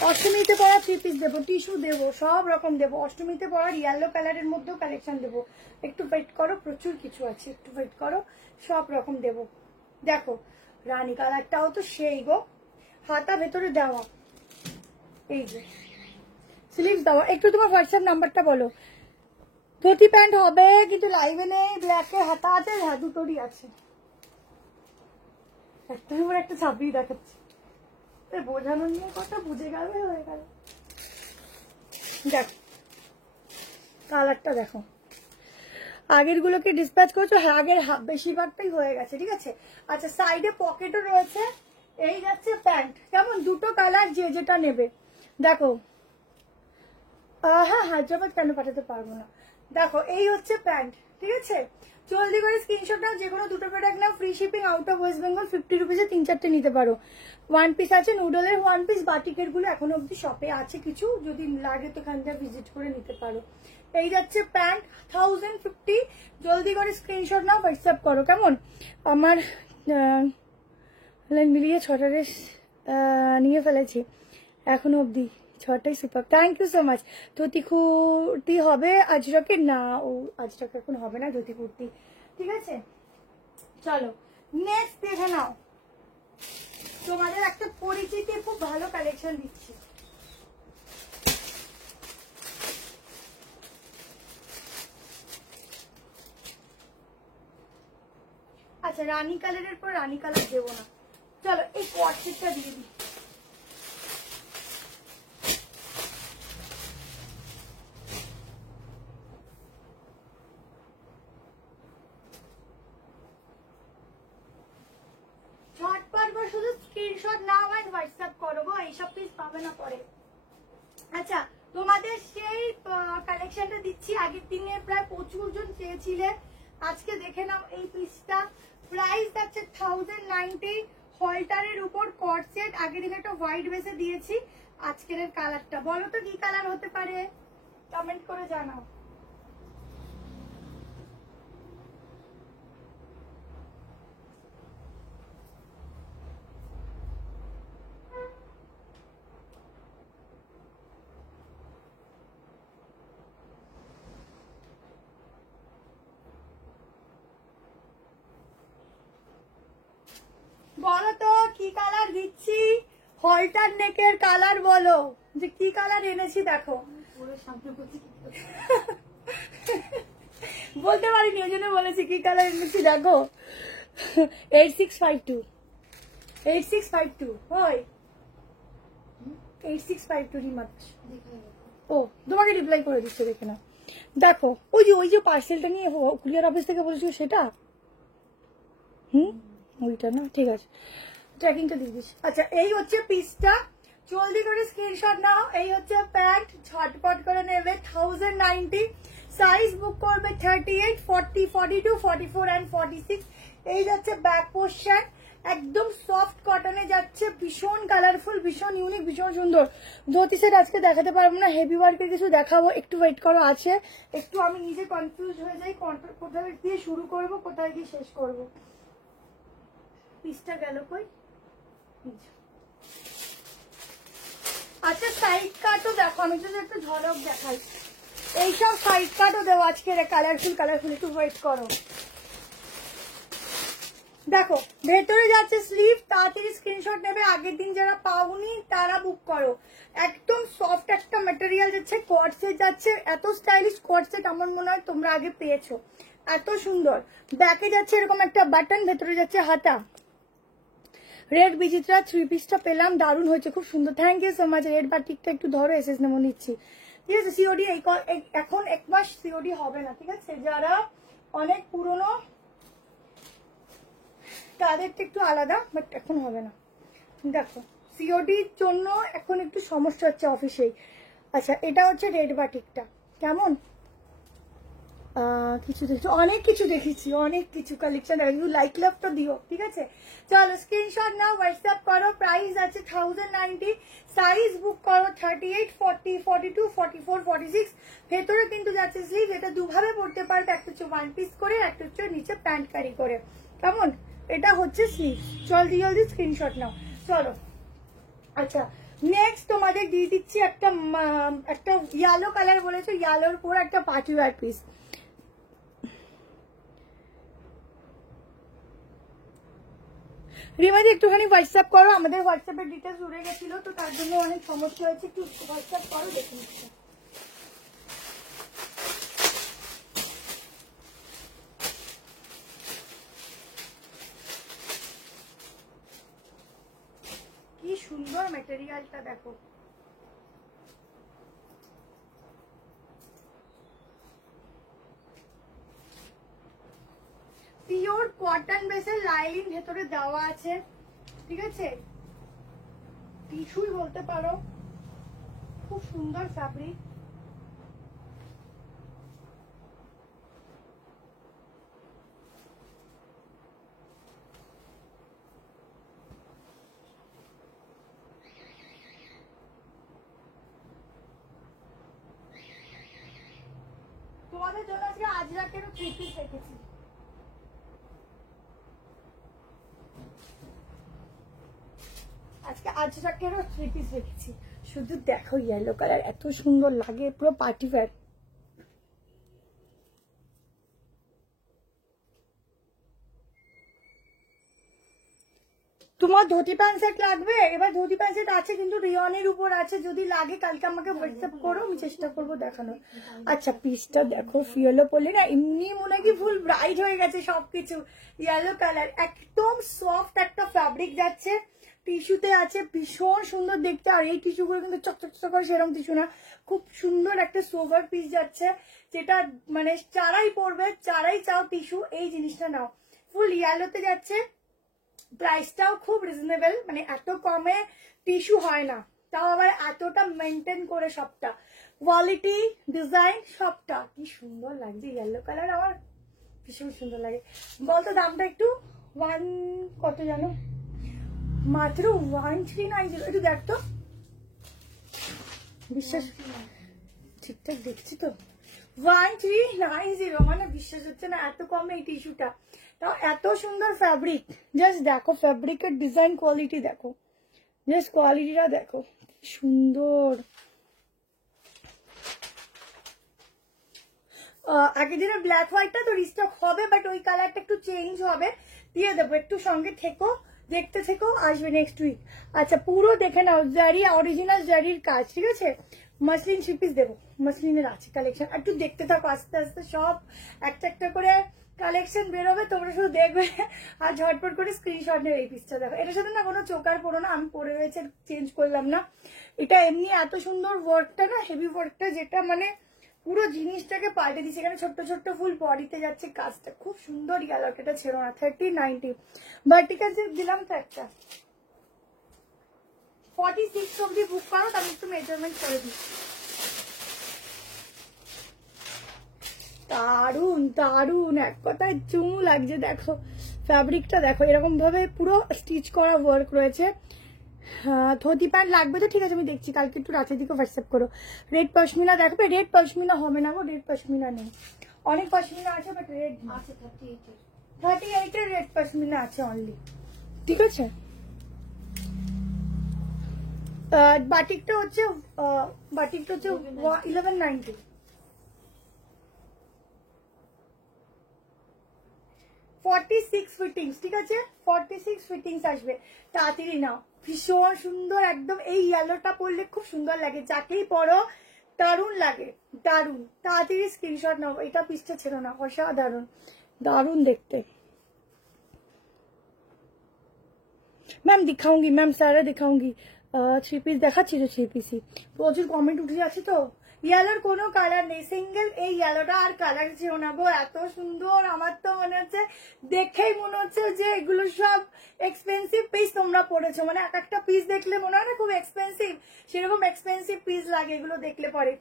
অষ্টমীতে পরা 3 পিস দেবো, টিস্যু দেবো, সব রকম দেবো। অষ্টমীতে পরার ইয়েলো কালারের মধ্যেও কালেকশন দেবো, একটু ওয়েট করো, প্রচুর কিছু আছে, একটু ওয়েট করো, সব রকম দেবো। দেখো রানী কালারটাও তো সেই গো, হাতা ভেতরে দেওয়া, এই যে স্লিভস দেওয়া। একটু তোমার হোয়াটসঅ্যাপ নাম্বারটা বলো। ধুতি প্যান্ট হবে কিন্তু লাইভে নেই, ব্ল্যাকে হাতা আছে, হ্যাঁ দুটোরই আছে। একটার উপর একটা ছাপিয়ে দেখাচ্ছি, বোঝানো নিয়ে কথা, বুঝে গেলে হয়ে গেল। দেখ কালারটা দেখো, আগের গুলোকে ডিসপ্যাচ করছো, হ্যাঁ আগের বেশিরভাগটাই হয়ে গেছে, ঠিক আছে। আচ্ছা সাইডে পকেটও রয়েছে। এই যাচ্ছে প্যান্ট, কেমন, দুটো কালার যে যেটা নেবে। দেখো হ্যাঁ হায়দ্রাবাদ কেন পাঠাতে পারবো না। দেখো এই হচ্ছে প্যান্ট, ঠিক আছে, জলদি করে স্ক্রিনশট নাও, যে কোনো দুটো product now, free shipping out of West Bengal, 50 রুপিসে 3-4টে নিতে পারো। 1 পিস আছে, নুডলের 1 পিস, বাটিকের গুলো এখনো অব্দি শপে আছে কিছু, যদি লাগে তো এখানটা ভিজিট করে নিতে পারো। এই যাচ্ছে প্যান্ট 1050, জলদি করে স্ক্রিনশট নাও, হোয়াটসঅ্যাপ করো, কেমন। আমার মিলিয়ে 6টা ড্রেস নিয়ে ফেলেছি এখনো অব্দি, 6টাই super, thank you so much. Dhoti kurti হবে আজরকের, না ও আজরক এখন হবে না ধুতি কুর্তি, ঠিক আছে। চলো নেক্সট দেখে নাও, তোমাদের একটা পরিচিতি খুব ভালো কালেকশন দিচ্ছি। আচ্ছা রানী কালারের পর রানী কালার দেবো না, চলো এই কোয়ার্টসেটটা দিয়ে দিই। শুধু স্ক্রিনশট নাও আর হোয়াটসঅ্যাপ করো গো, এইসব পিস পাবে না পরে। আচ্ছা তোমাদের সেই কালেকশনটা দিচ্ছি, আগের দিনে প্রায় প্রচুর জন চেয়েছিলে, আজকে দেখে নাও এই পিসটা। প্রাইস যাচ্ছে 1090, হলটারের উপর কট সেট। আগের দিনে একটা হোয়াইট বেসে দিয়েছি, আজকের কালারটা বলো তো কি কালার হতে পারে, কমেন্ট করে জানাও। বলো তো কি কালার দিচ্ছি, হলটার নেকের কালার বলো, যে কি কালার এনেছি দেখো। বলতে পারিনি ওই জন্য বলেছি কি কালার এনেছি দেখো। 8652 8652 হয় 8652 রিমাচ। ও তোমাকে রিপ্লাই করে দিচ্ছে, দেখে না দেখো। ওই যে পার্সেলটা নিয়ে কুরিয়ার অফিস থেকে বলেছিল সেটা, ওইটা না, ঠিক আছে ট্র্যাকিংটা দিয়ে দিস। আচ্ছা এই হচ্ছে পিসটা, জলদি করে স্ক্রিনশট নাও। এই হচ্ছে প্যান্ট, ঝটপট করে নেবে। 1090, সাইজ বুক করবে 38, 40, 42, 44 and 46। এই যাচ্ছে ব্যাক পোর্শন, একদম সফট কটনে যাচ্ছে, ভীষণ কালারফুল, ভীষণ ইউনিক, ভীষণ সুন্দর। ধুতি সেট আজকে দেখাতে পারবো না, হেভি ওয়ার্কের কিছু দেখাবো, একটু ওয়েট করো। আছে একটু আমি নিজে কনফিউজ হয়ে যাই, কোথায় দিয়ে শুরু করব কোথায় দিয়ে শেষ করব। পিসটা গেল কই? আচ্ছা সাইড কাটও দেখো, আমি যদি একটু ঝলক দেখাই, এইসব সাইড কাটও দেবো আজকে, কালারফুল, একটু ওয়েট করো। দেখো ভেতরে যাচ্ছে স্লিভ, তাড়াতাড়ি স্ক্রিনশট নেবে, আগের দিন যারা পাওনি তারা বুক করো। একদম সফট একটা ম্যাটেরিয়াল যাচ্ছে, কট সেট যাচ্ছে, এত স্টাইলিশ কট সেট আমার মনে হয় তোমরা আগে পেয়েছো, এত সুন্দর। ব্যাকে যাচ্ছে এরকম একটা বাটন, ভেতরে যাচ্ছে হাতা। রেড বিচিত্রা 3 পিসটা পেলাম, দারুণ হয়েছে, খুব সুন্দর, thank you so much. Red বাটিকটা একটু ধরো, এসএস নেমো নিচ্ছি, ঠিক আছে। সিওডি এখন 1 মাস সিওডি হবে না, ঠিক আছে। যারা অনেক পুরনো তাদেরটা একটু আলাদা, বাট এখন হবে না। দেখো সিওডির জন্য এখন একটু সমস্যা হচ্ছে অফিসেই। আচ্ছা এটা হচ্ছে রেড বাটিকটা, কেমন কিছু দেখছি, অনেক কিছু দেখেছি, অনেক কিছু কালেকশন, লাইক লাভটা দিও, ঠিক আছে। চলো স্ক্রিনশট নাও, হোয়াটসঅ্যাপ করো। প্রাইস আছে 1090, সাইজ বুক করো 38, 40, 42, 44, 46। ভেতরে কিন্তু যাচ্ছে স্লিভ, এটা দুভাবে পড়তে পারবে, একটা হচ্ছে 1 পিস করে, একটা হচ্ছে নিচে প্যান্ট ক্যারি করে, কেমন। এটা হচ্ছে স্লিভ, জলদি স্ক্রিনশট নাও। চলো আচ্ছা নেক্সট তোমাদের দিয়ে দিচ্ছি একটা ইয়েলো কালার বলেছো, ইয়েলোর পর একটা পার্টি ওয়্যার পিস। রিমাদি একটুখানি হোয়াটসঅ্যাপ করো, আমাদের হোয়াটসঅ্যাপের ডিটেলস উড়ে গেছিল তো তার জন্য অনেক সমস্যা হয়েছে, একটু হোয়াটসঅ্যাপ করো, দেখে নিচ্ছি। কি সুন্দর ম্যাটেরিয়ালটা দেখো, পিওর কটন বেসের লাইলিন ভেতরে দেওয়া আছে, ঠিক আছে, টিস্যুই বলতে পারো, খুব সুন্দর ফ্যাব্রিক। তোমাদের জন্য আজকে আজরাকেরও 3 পিস রেখেছি, আজকে আজরাকেরও 3 পিস রেখেছি। শুধু দেখো ইয়েলো কালার এত সুন্দর লাগে, পুরো পার্টি ওয়্যার। তোমার ধুতি প্যান্ট সেট লাগবে? এবার ধুতি প্যান্ট সেট আছে কিন্তু রিয়নের উপর আছে, যদি লাগে কালকে আমাকে হোয়াটসঅ্যাপ করো, আমি চেষ্টা করবো দেখানোর। আচ্ছা পিসটা দেখো, ইয়েলো পরলে না এমনি মনে হয় কি ফুল ব্রাইট হয়ে গেছে সবকিছু। ইয়েলো কালার, একদম সফট একটা ফ্যাব্রিক যাচ্ছে, টিস্যুতে আছে, ভীষণ সুন্দর দেখতে। আর এই টিস্যুগুলো কিন্তু চকচক করে সেরকম টিস্যু না, খুব সুন্দর একটা সোভার পিস যাচ্ছে, যেটা মানে যারাই পরবে, যারাই চাও টিস্যু, এই জিনিসটা নাও। ফুল ইয়েলোতে যাচ্ছে, প্রাইসটাও খুব রিজনেবল, মানে এত কমে টিস্যু হয় না, তাও আবার এতটা মেনটেন করে সবটা, কোয়ালিটি ডিজাইন সবটা কি সুন্দর লাগছে। ইয়েলো কালার আমার ভীষণ সুন্দর লাগে। বলতো দামটা একটু, কত জানো, মাত্র 1390। একটু দেখতো, বিশ্বাস ঠিকঠাক দেখছি তো, 1390, মানে বিশ্বাস হচ্ছে না এত কমে এই টিস্যুটা, তাও এত সুন্দর ফ্যাব্রিক। জাস্ট দেখো ফ্যাব্রিকের ডিজাইন কোয়ালিটি দেখো, জাস্ট কোয়ালিটিটা দেখো কি সুন্দর। আগের দিনের ব্ল্যাক হোয়াইটটা তো রিস্টক হবে, বাট ওই কালারটা একটু চেঞ্জ হবে, দিয়ে দেবো। একটু সঙ্গে থেকো, দেখতে থেকো, আসবে নেক্সট উইক। আচ্ছা পুরো দেখে নাও, জারি অরিজিনাল জারির কাজ, ঠিক আছে। মাসলিন 3 পিস দেবো, মাসলিনের আছে কালেকশন, একটু দেখতে থাকো, আস্তে আস্তে সব একটা একটা করে কালেকশন বেরোবে, তোমরা শুধু দেখবে আর ঝটপট করে স্ক্রিনশট নেবে। এই পিসটা দেখো, এটার সাথে না কোনো চোকার পরো না, আমি পরে রয়েছে চেঞ্জ করলাম না। এটা এমনি এত সুন্দর ওয়ার্কটা না, হেভি ওয়ার্কটা, যেটা মানে পুরো জিনিসটাকে পাল্টে দিচ্ছে। এখানে ছোট্ট ছোট্ট ফুল বডিতে যাচ্ছে, কাজটা খুব সুন্দর। ইয়ালোটা ছেড়ো না, 1390 ভার্টিকাল দিলাম তো একটা। 46 অব্দি বুক করো, আমি একটু মেজারমেন্ট করে দিই। দারুন দারুন, এক কথায় চুমু লাগছে। দেখো ফ্যাব্রিকটা দেখো, এরকম ভাবে পুরো স্টিচ করা ওয়ার্ক রয়েছে। ধুতি প্যান্ট লাগবে তো, ঠিক আছে আমি দেখছি, কালকে একটু রাতের দিকে হোয়াটসঅ্যাপ করো। রেড পশমিনা দেখবে, রেড পশমিনা হবে না গো, রেড পশমিনা নেই। অনেক পশমিনা আছে বাট রেড আছে, 38 রেড পশমিনা আছে অনলি, ঠিক আছে। বাটিকটা হচ্ছে 1190। 46 ফিটিংস, ঠিক আছে, 46 ফিটিংস আসবে, তাড়াতাড়ি নাও। ভীষণ সুন্দর একদম, এই ইয়েলোটা পরলে খুব সুন্দর লাগে, যাকেই পরো দারুণ লাগে, দারুণ। তাড়াতাড়ি স্ক্রিনশট নাও, এটা পিসটা ছিল না, অসাধারণ दारुण देखते। मैम दिखाऊंगी, मैम सारा दिखाऊंगी। 3 পিস দেখাচ্ছি তো, 3 পিসই প্রচুর কমেন্ট উঠে যাচ্ছে তো। ইয়েলোর কোনো কালার নেই, সিঙ্গেল এই ইয়েলোটা, আর কালার ছিল না গো, এত সুন্দর। আমার তো মনে হচ্ছে দেখেই মনে হচ্ছে যে এগুলো সব এক্সপেন্সিভ পিস তোমরা পড়েছো, মানে এক একটা পিস দেখলে মনে হয় না খুব এক্সপেন্সিভ, সেরকম এক্সপেন্সিভ পিস লাগে এগুলো দেখলে পরে।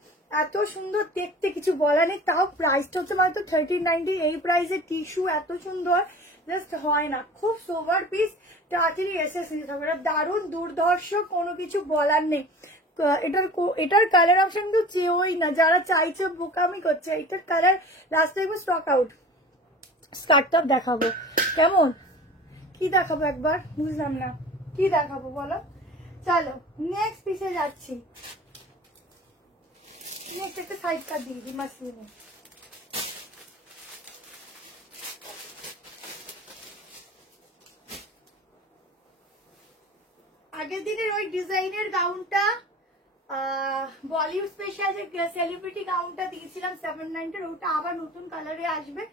এত সুন্দর দেখতে, কিছু বলা নেই। তাও প্রাইসটা হচ্ছে মাত্র 1390। এই প্রাইসে টিস্যু এত সুন্দর জাস্ট হয় না, খুব সোভার পিস। তাড়াতাড়ি এসে নিতে হবে, দারুণ দুর্ধর্ষ, কোনো কিছু বলার নেই। এটার কালার অপশন কিন্তু চেয়েই না, যারা চাইছে বোকামি করছে। এটার colour last time stock out. স্কার্টটা দেখাবো, কেমন কি দেখাবো একবার, বুঝলাম না কি দেখাবো বলো। চলো নেক্সট পিসে যাচ্ছি। নেক্সট একটা সাইড কাট দিয়ে দিই মাসলিনে। আগের দিনের ওই ডিজাইনের গাউনটা, বলিউড স্পেশাল যে সেলিব্রিটি গাউনটা দিয়েছিলাম 790, ওটা আবার নতুন কালারে আসবে,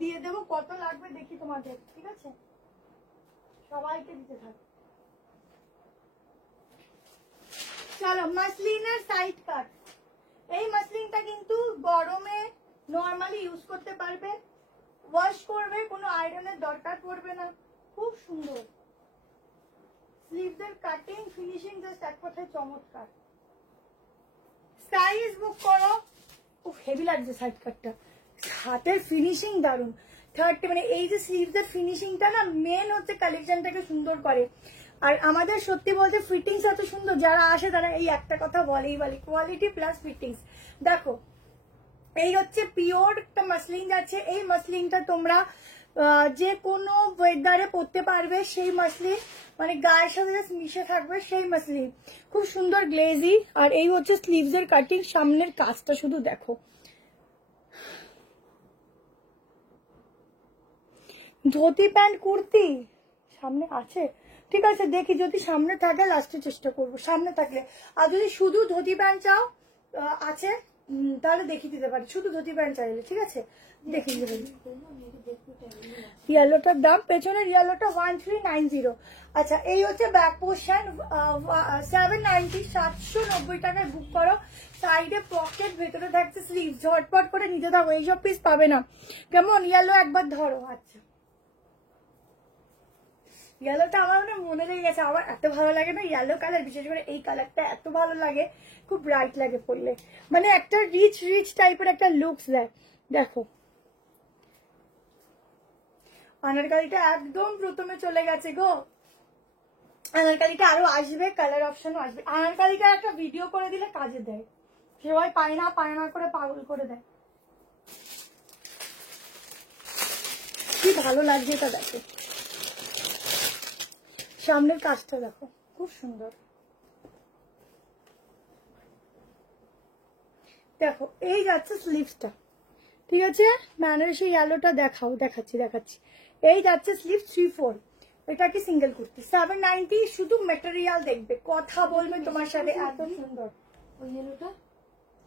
দিয়ে দেবো। কত লাগবে দেখি তোমাদের, ঠিক আছে, সবাইকে দিতে থাকো। চলো মাসলিনের সাইড কাট। এই মাসলিনটা কিন্তু গরমে নর্মালি ইউজ করতে পারবে, ওয়াশ করবে, কোনো আয়রনের দরকার পড়বে না, খুব সুন্দর। স্লিভসের কাটিং ফিনিশিং জাস্ট এক কথায় চমৎকার। সাইজ বুক করো। খুব হেভি লাগছে সাইড কাটটা, হাতের ফিনিশিং দারুন। 30 মানে এই যে স্লিভসের ফিনিশিংটা না মেন হচ্ছে কালেকশনটাকে সুন্দর করে। আর আমাদের সত্যি বলতে ফিটিংস এত সুন্দর, যারা আসে তারা এই একটা কথা বলেই বলে, কোয়ালিটি প্লাস ফিটিংস। দেখো এই হচ্ছে পিওর একটা মাসলিন আছে। এই মাসলিনটা তোমরা যে কোনো ওয়েদারে পরতে পারবে, সেই মাসলিন, মানে গায়ের সাথে জাস্ট মিশে থাকবে সেই মাসলিন, খুব সুন্দর গ্লেজি। আর এই হচ্ছে স্লিভসের কাটিং, সামনের কাজটা শুধু দেখো। ধুতি প্যান্ট কুর্তি সামনে আছে, ঠিক আছে দেখি, যদি সামনে থাকে লাস্টে চেষ্টা করবো সামনে থাকলে। আর যদি শুধু ধুতি প্যান্ট চাও আছে, তাহলে দেখিয়ে দিতে পারি। শুধু ধুতি প্যান্ট চাইলে ঠিক আছে দেখিয়ে দিতে পারি। ইয়েলোটার দাম, পেছনের ইয়েলোটা 1390। আচ্ছা এই হচ্ছে ব্যাক পোর্শন, 790, 790 টাকায় বুক করো। সাইডে পকেট, ভেতরে থাকছে স্লিভ, ঝটপট করে নিতে থাকো, এইসব পিস পাবে না। কেমন ইয়েলো একবার ধরো। আচ্ছা ইয়েলোটা আমার মনে লেগে গেছে, আমার এত ভালো লাগে না ইয়েলো কালার, বিশেষ করে এই কালারটা এত ভালো লাগে, খুব ব্রাইট লাগে পরলে, মানে একটা রিচ রিচ টাইপের একটা লুকস দেয়। দেখো আনারকালিটা একদম প্রথমে চলে গেছে গো, আনারকালিটা আরো আসবে, কালার অপশনও আসবে। আনারকালিটা একটা ভিডিও করে দিলে কাজে দেয়, সবাই পায় না করে পাগল করে দেয়। কি ভালো লাগছে এটা, দেখো সামনের কাজটা দেখো খুব সুন্দর। দেখো এই যাচ্ছে স্লিভসটা, ঠিক আছে, বেনারসি ইয়েলোটা দেখাচ্ছি। এই যাচ্ছে স্লিভ 3/4, এটা কি সিঙ্গেল কুর্তি 790, শুধু মেটেরিয়াল দেখবে, কথা বলবে তোমার সাথে, এত সুন্দর। ওই ইয়েলোটা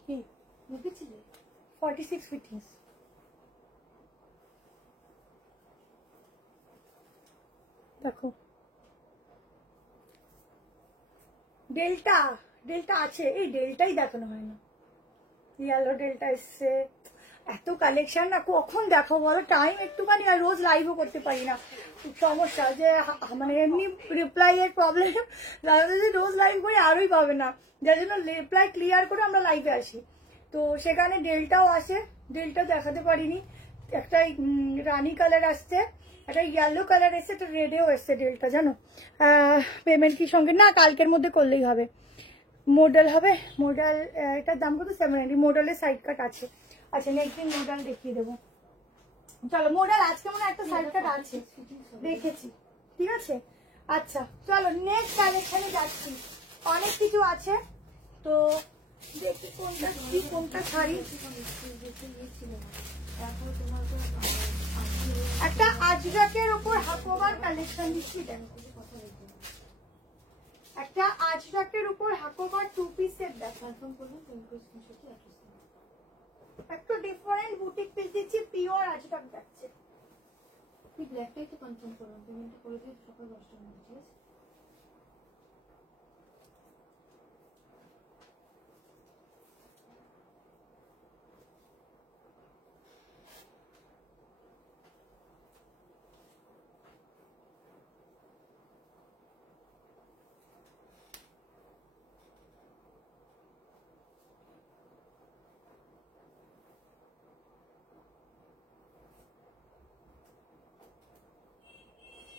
কি মেপেছিলে? 46 ফিটিংস। দেখো ডেল্টা আছে, এই ডেল্টাই দেখানো হয় না, ইয়েলো ডেল্টা এসছে, এত কালেকশন না কখন দেখো বলো, টাইম একটুখানি, আর রোজ লাইভও করতে পারি না, খুব সমস্যা যে মানে এমনি রিপ্লাই এর প্রবলেম, দাদা যদি রোজ লাইভ করি আরোই পাবে না, যার জন্য রিপ্লাই ক্লিয়ার করে আমরা লাইভে আসি। তো সেখানে ডেল্টাও আসে, ডেল্টা দেখাতে পারিনি, একটা রানি কালার আসছে, একটা ইয়েলো কালার এসছে, একটা রেডেও এসছে ডেল্টা, জানো পেমেন্ট কি সঙ্গে না, কালকের মধ্যে করলেই হবে। মডেল হবে, মডেল এটার দাম কত 790, মডেলের সাইড কাট আছে। আচ্ছা নেক্সট দিন মডেল দেখিয়ে দেবো, চলো মডেল আজকে মনে একটা সাইড কাট আছে দেখেছি, ঠিক আছে। আচ্ছা চলো নেক্সট কালেকশনে যাচ্ছি, অনেক কিছু আছে, তো দেখি কোনটা ছাড়ি। একটা আজরাকের উপর হাকোবার কালেকশন দিচ্ছি, একটা আজরাকের উপর হাকোবার 2 পিসের দেখা, একটু ডিফারেন্ট বুটিক পিস দিচ্ছি, পিওর আজরাক যাচ্ছে। তুই ব্ল্যাকটাই তো কনফার্ম করলাম, পেমেন্টটা করে দিয়ে সকাল 10টার মধ্যে, ঠিক আছে?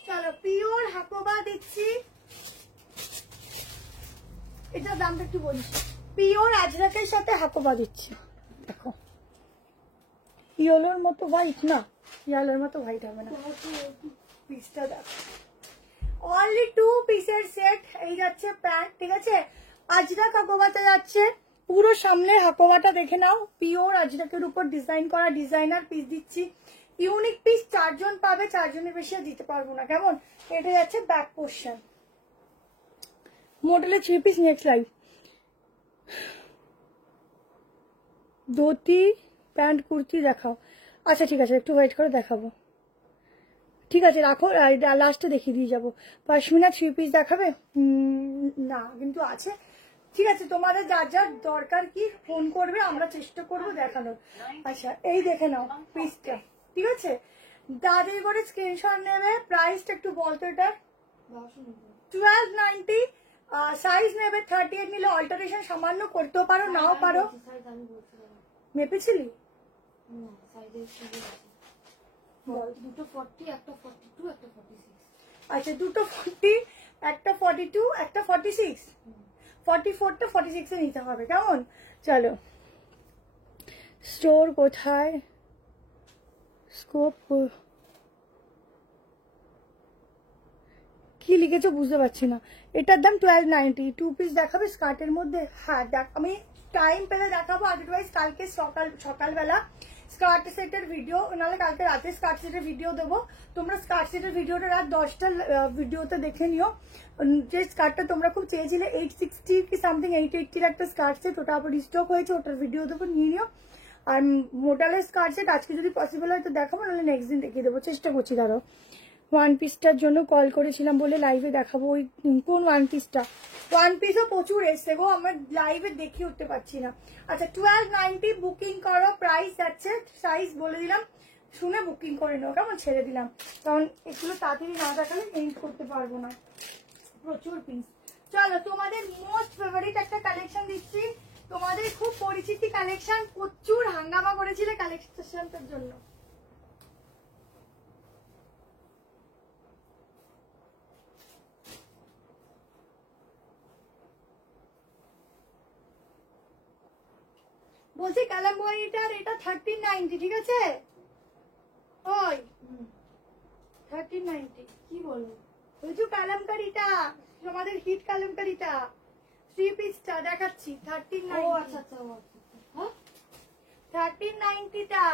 চলো পিওর হাকোবা দিচ্ছি, এটার দামটা একটু বলিস, পিওর আজরাকের সাথে হাকোবা দিচ্ছি। দেখো ইয়েলোর মতো হোয়াইট না, ইয়েলোর মতো হোয়াইট হবে না, পিসটা দেখো, অনলি 2 পিসের সেট। এই যাচ্ছে প্যান্ট, ঠিক আছে, আজরাক হাকোবাতে যাচ্ছে, পুরো সামনের হাকোবাটা দেখে নাও, পিওর আজরাকের উপর ডিজাইন করা ডিজাইনার পিস দিচ্ছি, ইউনিক পিস 4 জন পাবে, 4 জনের বেশি দিতে পারবো না, কেমন। এটা যাচ্ছে ব্যাক পোর্শন, মডেলের 3 piece next live, dhoti pant kurti দেখাও। আচ্ছা ঠিক আছে একটু ওয়েট করে দেখাবো, ঠিক আছে রাখো, লাস্টে দেখিয়ে দিয়ে যাবো। পশমিনা 3 পিস দেখাবে না কিন্তু আছে, ঠিক আছে তোমাদের যার যার দরকার কি ফোন করবে, আমরা চেষ্টা করবো দেখানোর। আচ্ছা এই দেখে নাও পিসটা, ঠিক আছে, দাদি করে স্ক্রিনশট নেবে। প্রাইসটা একটু বলতো, এটা 1290, সাইজ নেবে 38, নিলে অল্টারেশন সামান্য করতেও পারো নাও পারো। মেপেছিলি? দুটো 40, একটা 42, একটা 46। আচ্ছা দুটো 40, একটা 42, একটা 46, 44টা 46 এ নিতে হবে, কেমন। চলো স্টোর কোথায়, স্কোপ কি লিখেছো বুঝতে পারছি না। এটার দাম 1290, 2 পিস দেখাবে স্কার্টের মধ্যে। হ্যাঁ দেখ আমি টাইম পেলে দেখাবো, আদারওয়াইজ কালকে সকালবেলা স্কার্ট সেটের ভিডিও, নাহলে কালকে রাতে স্কার্ট সেটের ভিডিও দেবো। তোমরা স্কার্ট সেটের ভিডিওটা রাত 10টার ভিডিওতে দেখে নিও। যে স্কার্টটা তোমরা খুব চেয়েছিলে 860 কি সামথিং 880 একটা স্কার্ট সেট, ওটা আবার রিস্টক হয়েছে, ওটার ভিডিও দেবো, নিয়ে নিও। আর মোটালের স্কার্ট সেট আজকে যদি পসিবল হয় তো দেখাবো, নাহলে নেক্সট দিন দেখিয়ে দেবো, চেষ্টা করছি। ধরো 1 পিসটার জন্য কল করেছিলাম বলে লাইভে দেখাবো, ওই কোন 1 পিসটা, 1 পিসও প্রচুর এসছে গো, আমরা লাইভে দেখিয়ে উঠতে পারছি না। আচ্ছা 1290 বুকিং করো, প্রাইস আছে, সাইজ বলে দিলাম শুনে বুকিং করে নেবো, কেমন? ছেড়ে দিলাম, কারণ এগুলো তাড়াতাড়ি না দেখালে এন্ড করতে পারবো না, প্রচুর পিস। চলো তোমাদের মোস্ট ফেভারিট একটা কালেকশন দিচ্ছি, তোমাদের খুব পরিচিতি কালেকশন, প্রচুর হাঙ্গামা করেছিলে কালেকশনটার জন্য। বলছি কালামকারিটার এটা 1390, ঠিক আছে? ওই 1390 কি বলবো? বলছো কালামকারিটা, তোমাদের হিট কালামকারিটা 3 পিসটা দেখাচ্ছি, ও 1390। আচ্ছা আচ্ছা, ও আচ্ছা আচ্ছা। হ্যাঁ 1390টা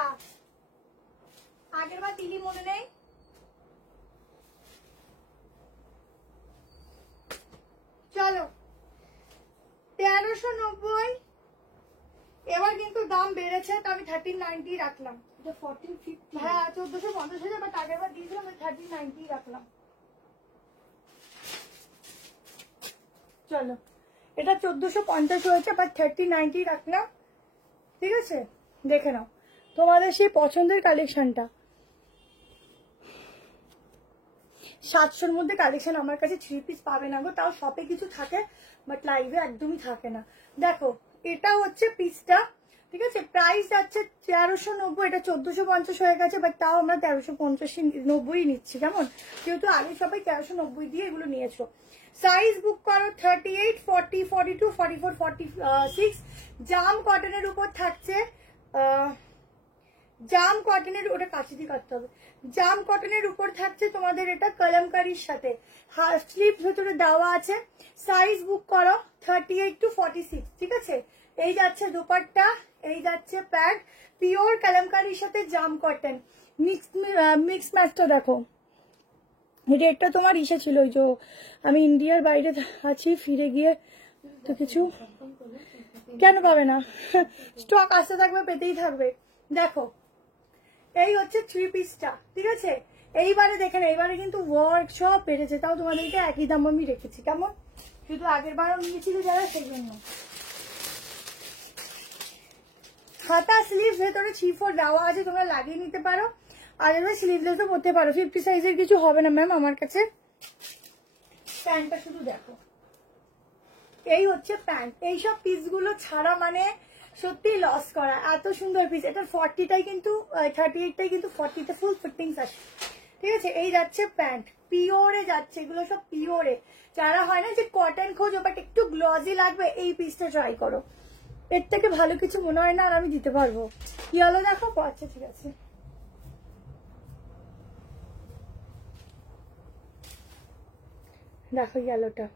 আগের বার দিলি মনে নেই? চলো 1390, এবার কিন্তু দাম বেড়েছে, তো আমি 1390 রাখলাম। এটা 1450। হ্যাঁ 1450 হাজার, বাট আগের বার দিয়েছিলাম 1390 রাখলাম। চলো এটা 1450 হয়েছে, বাট 1390 রাখলাম, ঠিক আছে? দেখে নাও তোমাদের সেই পছন্দের কালেকশনটা। 700-র মধ্যে কালেকশন আমার কাছে 3 পিস পাবে না গো, তাও শপে কিছু থাকে বাট লাইভে একদমই থাকে না। দেখো এটা হচ্ছে পিসটা, ঠিক আছে? প্রাইস যাচ্ছে 1390, এটা 1450 হয়ে গেছে, বাট তাও আমরা 1350-90 নিচ্ছি, কেমন? যেহেতু আগে সবাই 1390 দিয়ে এগুলো নিয়েছো। সাইজ বুক করো 38, 40, 42, 44, 46। জাম কটনের উপর থাকছে, জাম কটনের, ওটা কাছে দিয়ে কাটতে হবে। জাম কটনের উপর থাকছে তোমাদের এটা কলমকারির সাথে, হাফ স্লিভ ভেতরে দেওয়া আছে। সাইজ বুক করো 38 to 46, ঠিক আছে? এই যাচ্ছে দুপাট্টা, এই যাচ্ছে প্যান্ট, পিওর কলমকারির সাথে জাম কটন মিক্স ম্যাচটা দেখো। রেটটা তোমার ইসে ছিল, ওই যে আমি ইন্ডিয়ার বাইরে আছি, ফিরে গিয়ে তো কিছু কেন পাবে না, স্টক আসতে থাকবে, পেতেই থাকবে। দেখো এই হচ্ছে 3 পিসটা, ঠিক আছে? এইবারে দেখেন, এইবারে কিন্তু ওয়ার্ক সব বেড়েছে, তাও তোমাদেরকে একই দাম আমি রেখেছি, কেমন? শুধু আগের বারও নিয়েছিল যারা, সেই জন্য। হাতা স্লিভ ভেতরে 3/4 দেওয়া আছে, তোমরা লাগিয়ে নিতে পারো, আর এবার স্লিভলেসও পরতে পারো। 50 সাইজের কিছু হবে না ম্যাম আমার কাছে। প্যান্টটা শুধু দেখো, এই হচ্ছে প্যান্ট। এইসব পিসগুলো ছাড়া মানে সত্যি লস করা, এত সুন্দর পিস। এটার 40টাই কিন্তু 38টাই কিন্তু 40তে ফুল ফিটিংস আসে, ঠিক আছে? এই যাচ্ছে প্যান্ট, পিওরে যাচ্ছে, এগুলো সব পিওরে। যারা হয় না যে কটন খোঁজো বাট একটু গ্লজি লাগবে, এই পিসটা ট্রাই করো, এর থেকে ভালো কিছু মনে হয় না আর আমি দিতে পারবো। ইয়েলো দেখো, আচ্ছা ঠিক আছে। দেখো ইয়েলোটা,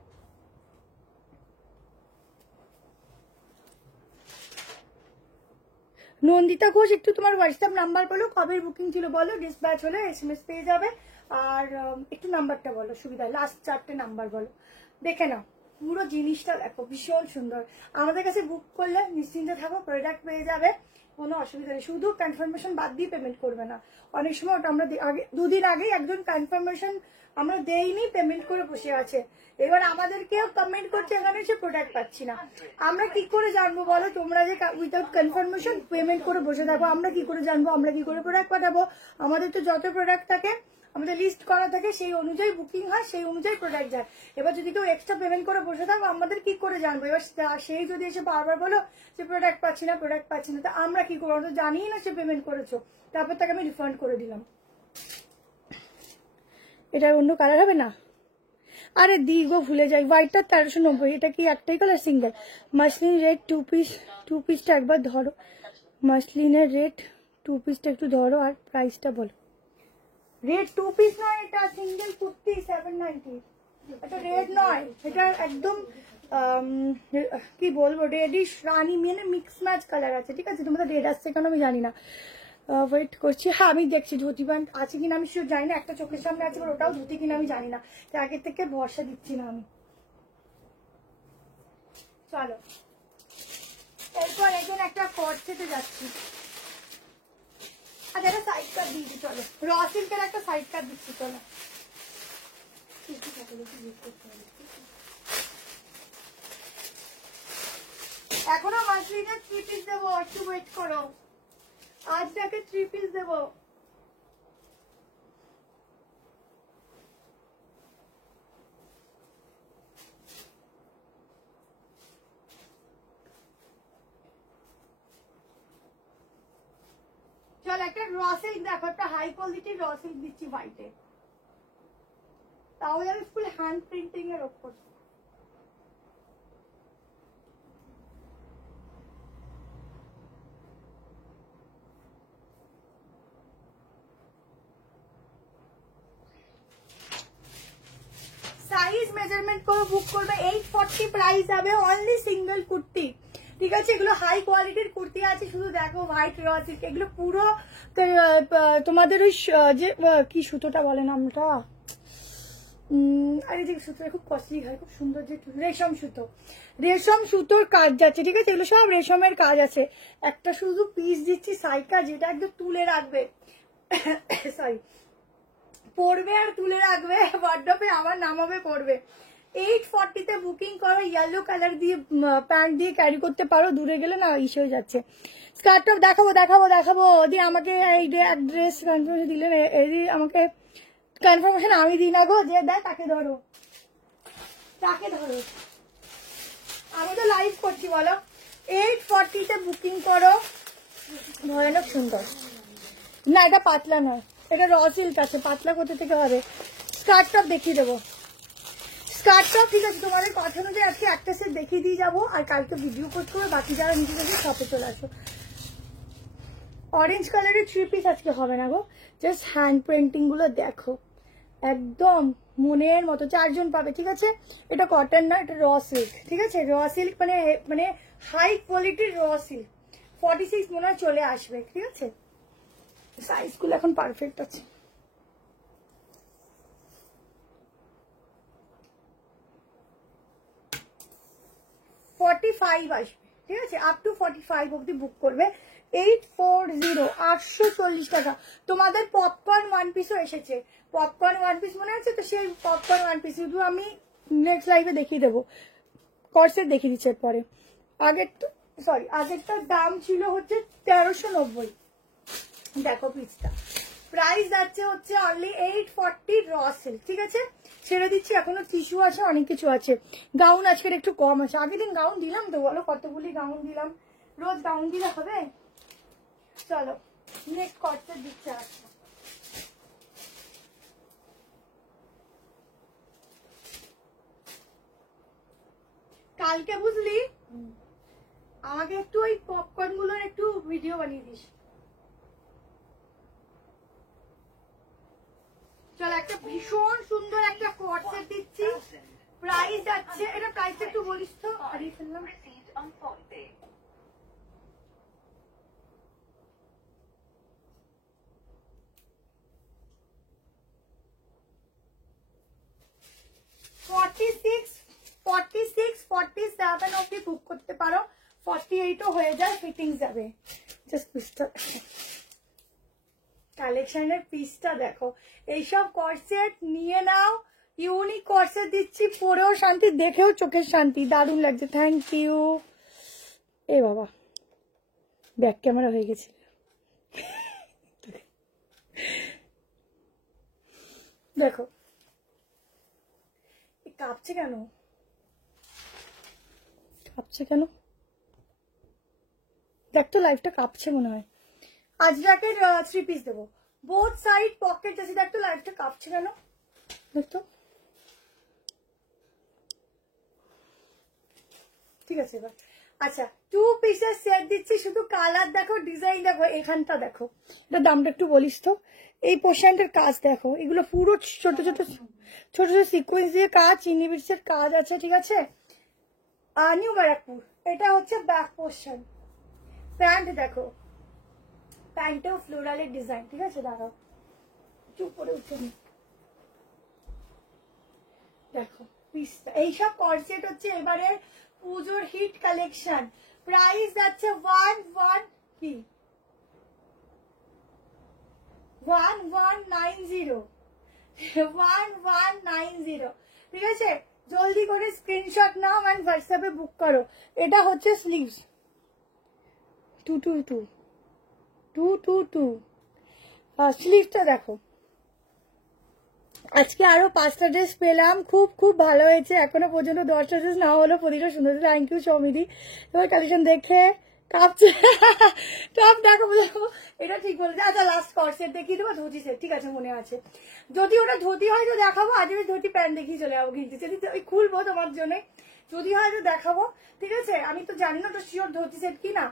নন্দিতা ঘোষ, একটু তোমার হোয়াটসঅ্যাপ নাম্বার বলো, কবে বুকিং ছিল বলো, ডিসপ্যাচ হলে SMS পেয়ে যাবে। আর একটু নাম্বারটা বলো, সুবিধা, লাস্ট 4টে নাম্বার বলো। দেখে নাও পুরো জিনিসটা দেখো, ভীষণ সুন্দর। আমাদের কাছে বুক করলে নিশ্চিন্তে থাকো, প্রোডাক্ট পেয়ে যাবে, কোনো অসুবিধা নেই। শুধু কনফার্মেশন বাদ দিয়ে পেমেন্ট করবে না। অনেক সময় ওটা আমরা আগে 2 দিন আগেই একজন কনফার্মেশন আমরা দেইনি, পেমেন্ট করে বসে আছে, এবার আমাদেরকেও কমেন্ট করছে এখানে সে প্রোডাক্ট পাচ্ছি না। আমরা কি করে জানবো বলো, তোমরা যে উইদাউট কনফার্মেশন পেমেন্ট করে বসে থাকো, আমরা কি করে জানবো, আমরা কি করে প্রোডাক্ট পাঠাবো? আমাদের তো যত প্রোডাক্ট থাকে আমাদের লিস্ট করা থাকে, সেই অনুযায়ী বুকিং হয়, সেই অনুযায়ী প্রোডাক্ট যায়। এবার যদি কেউ এক্সট্রা পেমেন্ট করে বসে থাকো, আমাদের কি করে জানবো? এবার সেই যদি এসে বারবার বলো যে প্রোডাক্ট পাচ্ছি না, প্রোডাক্ট পাচ্ছি না, তা আমরা কি করবো? আমরা তো জানিই না সে পেমেন্ট করেছো, তারপর তাকে আমি রিফান্ড করে দিলাম। এটা অন্য কালার হবে না? আরে দিগো ভুলে যাই, হোয়াইটটা 1390, এটা কি একটাই colour single? Muslin red 2 piece, 2 পিসটা একবার ধরো, মাসলিনের রেড 2 পিসটা একটু ধরো, আর প্রাইসটা বলো। রেড 2 পিস নয়, এটা সিঙ্গেল কুর্তি 790, এটা রেড নয়, এটা একদম কি বলবো, রেডিশ রানি মানে মিক্স ম্যাচ কালার আছে, ঠিক আছে? তোমাদের রেড আসছে কেন আমি জানি না, ওয়েট করছি। হ্যাঁ আমি দেখছি ধুতি প্যান্ট আছে কিনা, আমি শিওর জানি না, একটা চোখের সামনে আছে, ওটাও ধুতি কিনা আমি জানি না, আগে থেকে ভরসা দিচ্ছি না আমি। চলো এরপর এখন একটা কট সেটে যাচ্ছি। আচ্ছা একটা সাইড কাট দিচ্ছি, চলো র সিল্কের একটা সাইড কাট দিচ্ছি, চলো। এখনো মাসলিনের 3 পিস দেবো, একটু ওয়েট করো, আজ তাকে 3 পিস দেবো। চল একটা র সিল্ক দেখো, একটা হাই কোয়ালিটির র সিল্ক দিচ্ছি হোয়াইটে, তাহলে আমি ফুল হ্যান্ড প্রিন্টিং এর ওপর। সাইজ মেজারমেন্ট করে বুক করবে, 840 প্রাইস যাবে, অনলি সিঙ্গেল কুর্তি, ঠিক আছে? এগুলো হাই কোয়ালিটির কুর্তি আছে, শুধু দেখো হোয়াইট র সিল্ক, এগুলো পুরো তোমাদের ওই যে কি সুতোটা বলে নামটা, আরে যে সুতোটা খুব কস্টলি হয়, খুব সুন্দর, যে রেশম সুতো, রেশম সুতোর কাজ যাচ্ছে, ঠিক আছে? এগুলো সব রেশমের কাজ আছে। একটা শুধু পিস দিচ্ছি সাইকা, যেটা একদম তুলে রাখবে, সরি, পরবে আর তুলে রাখবে, ওয়ার্ডরোবে আবার নামাবে পরবে। 840 বুকিং করো, ইয়েলো কালার দিয়ে প্যান্ট দিয়ে ক্যারি করতে পারো, দূরে গেলে না ইসে হয়ে যাচ্ছে। স্কার্ট টপ দেখাবো দেখাবো দেখাবো, দিয়ে আমাকে এই অ্যাড্রেস কনফার্মেশন দিলেন, এই আমাকে কনফার্মেশন আমি দিই না গো, যে দেয় তাকে ধরো, তাকে ধরো, আমি তো লাইভ করছি বলো। 840 বুকিং করো, ভয়ানক সুন্দর। না এটা পাতলা নয়, এটা র সিল্ক আছে, পাতলা কোথা থেকে হবে? স্কার্ট টপ দেখিয়ে দেবো, স্কার্ট টপ, ঠিক আছে? তোমাদের কথা অনুযায়ী আজকে একটা সেট দেখিয়ে দিয়ে যাবো, আর কালকে ভিডিও পোস্ট করে বাকি যারা নিচে যাবে শপে চলে আসো। অরেঞ্জ কালারের 3 পিস আজকে হবে না গো, জাস্ট হ্যান্ড পেন্টিং গুলো দেখো, একদম মনের মতো, 4 জন পাবে, ঠিক আছে? এটা কটন না, এটা র সিল্ক, ঠিক আছে? র সিল্ক মানে মানে হাই কোয়ালিটির র সিল্ক, 46 মনে হয় চলে আসবে, ঠিক আছে? সাইজগুলো এখন পারফেক্ট আছে। আসবে, ঠিক আছে? আপ টু 45 অব্দি বুক করবে। 840, 840 টাকা। তোমাদের পপকর্ন 1 পিসও এসেছে, পপকর্ন 1 পিস মনে আছে তো? সেই পপকর্ন 1 পিস শুধু আমি নেক্সট লাইভে দেখিয়ে দেবো, কর্সেট দেখিয়ে দিচ্ছে পরে। আগেরটার দাম ছিল হচ্ছে 1390, দেখো পিসটা প্রাইস যাচ্ছে হচ্ছে অনলি 840 র সিল্ক, ঠিক আছে? ছেড়ে দিচ্ছি, এখনো টিস্যু আছে, অনেক কিছু আছে। গাউন আজকের একটু কম আছে, আগের দিন গাউন দিলাম তো, বলো কতগুলি গাউন দিলাম, রোজ গাউন দিলে হবে? চলো নেক্সট কর্সেট দিচ্ছে। আচ্ছা কালকে বুঝলি আমাকে একটু ওই পপকর্ন গুলোর একটু ভিডিও বানিয়ে দিস। চল একটা ভীষণ সুন্দর একটা কর্সেট দিচ্ছি, প্রাইস যাচ্ছে, এটা প্রাইসটা একটু বলিস তো, হারিয়ে ফেললাম। $46, $47 অব্দি বুক করতে পারো, 48ও হয়ে যায়, ফিটিং যাবে। জাস্ট পিসটা কালেকশনের পিসটা দেখো, এইসব কর্সেট নিয়ে নাও, ইউনিক কর্সেট দিচ্ছি, পরেও শান্তি, দেখেও চোখের শান্তি, দারুণ লাগছে। Thank you. এ বাবা ব্যাক ক্যামেরা হয়ে গেছে, দেখো কাঁপছে কেন, কাঁপছে কেন? দেখ তো লাইফটা কাঁপছে মনে হয়। আজরাকের 3 পিস দেবো, বোথ সাইড পকেট আছে, দেখ তো লাইফটা কাঁপছে কেন, দেখ তো। ঠিক আছে এবার, আচ্ছা 2 পিসের সেট দিচ্ছি, শুধু কালার দেখো, ডিজাইন দেখো, এখানটা দেখো, এটা দামটা একটু বলিস তো। এই পোর্শনটার কাজ দেখো, এগুলো পুরো ছোট ছোট ছোট ছোট সিকোয়েন্স দিয়ে কাজ, চিনি বিটসের কাজ আছে, ঠিক আছে? নিউ ব্যারাকপুর, এটা হচ্ছে ব্যাক পোর্শন। প্যান্ট দেখো, প্যান্টেও ফ্লোরালের ডিজাইন, ঠিক আছে? দাঁড়াও চুপ করে উঠে নি, দেখো পিসটা। এইসব কর্সেট হচ্ছে এবারে পুজোর হিট কালেকশন, প্রাইস যাচ্ছে 1190, ঠিক আছে? জলদি করে স্ক্রিনশট নাও এন্ড হোয়াটসঅ্যাপে বুক করো। এটা হচ্ছে স্লিভস 222 স্লিভসটা দেখো। আজকে আরো 5টা ড্রেস পেলাম, খুব খুব ভালো হয়েছে, এখনো পর্যন্ত 10টা ড্রেস না হলো, প্রতিটা সুন্দর। থ্যাংক ইউ সৌমিদি। এবার কালেকশন দেখে কাঁপছে টপ দেখাবো দেখো, এটা ঠিক বলেছে। আচ্ছা লাস্ট কট সেট দেখিয়ে দেবো, ধুতি সেট, ঠিক আছে মনে আছে। যদি ওটা ধুতি হয় তো দেখাবো, আজ আমি ধুতি প্যান্ট দেখিয়ে চলে যাবো কিন্তু, যদি ওই খুলবো তোমার জন্য, যদি হয় তো দেখাবো, ঠিক আছে। আমি তো জানি না তো শিওর ধুতি সেট কি না,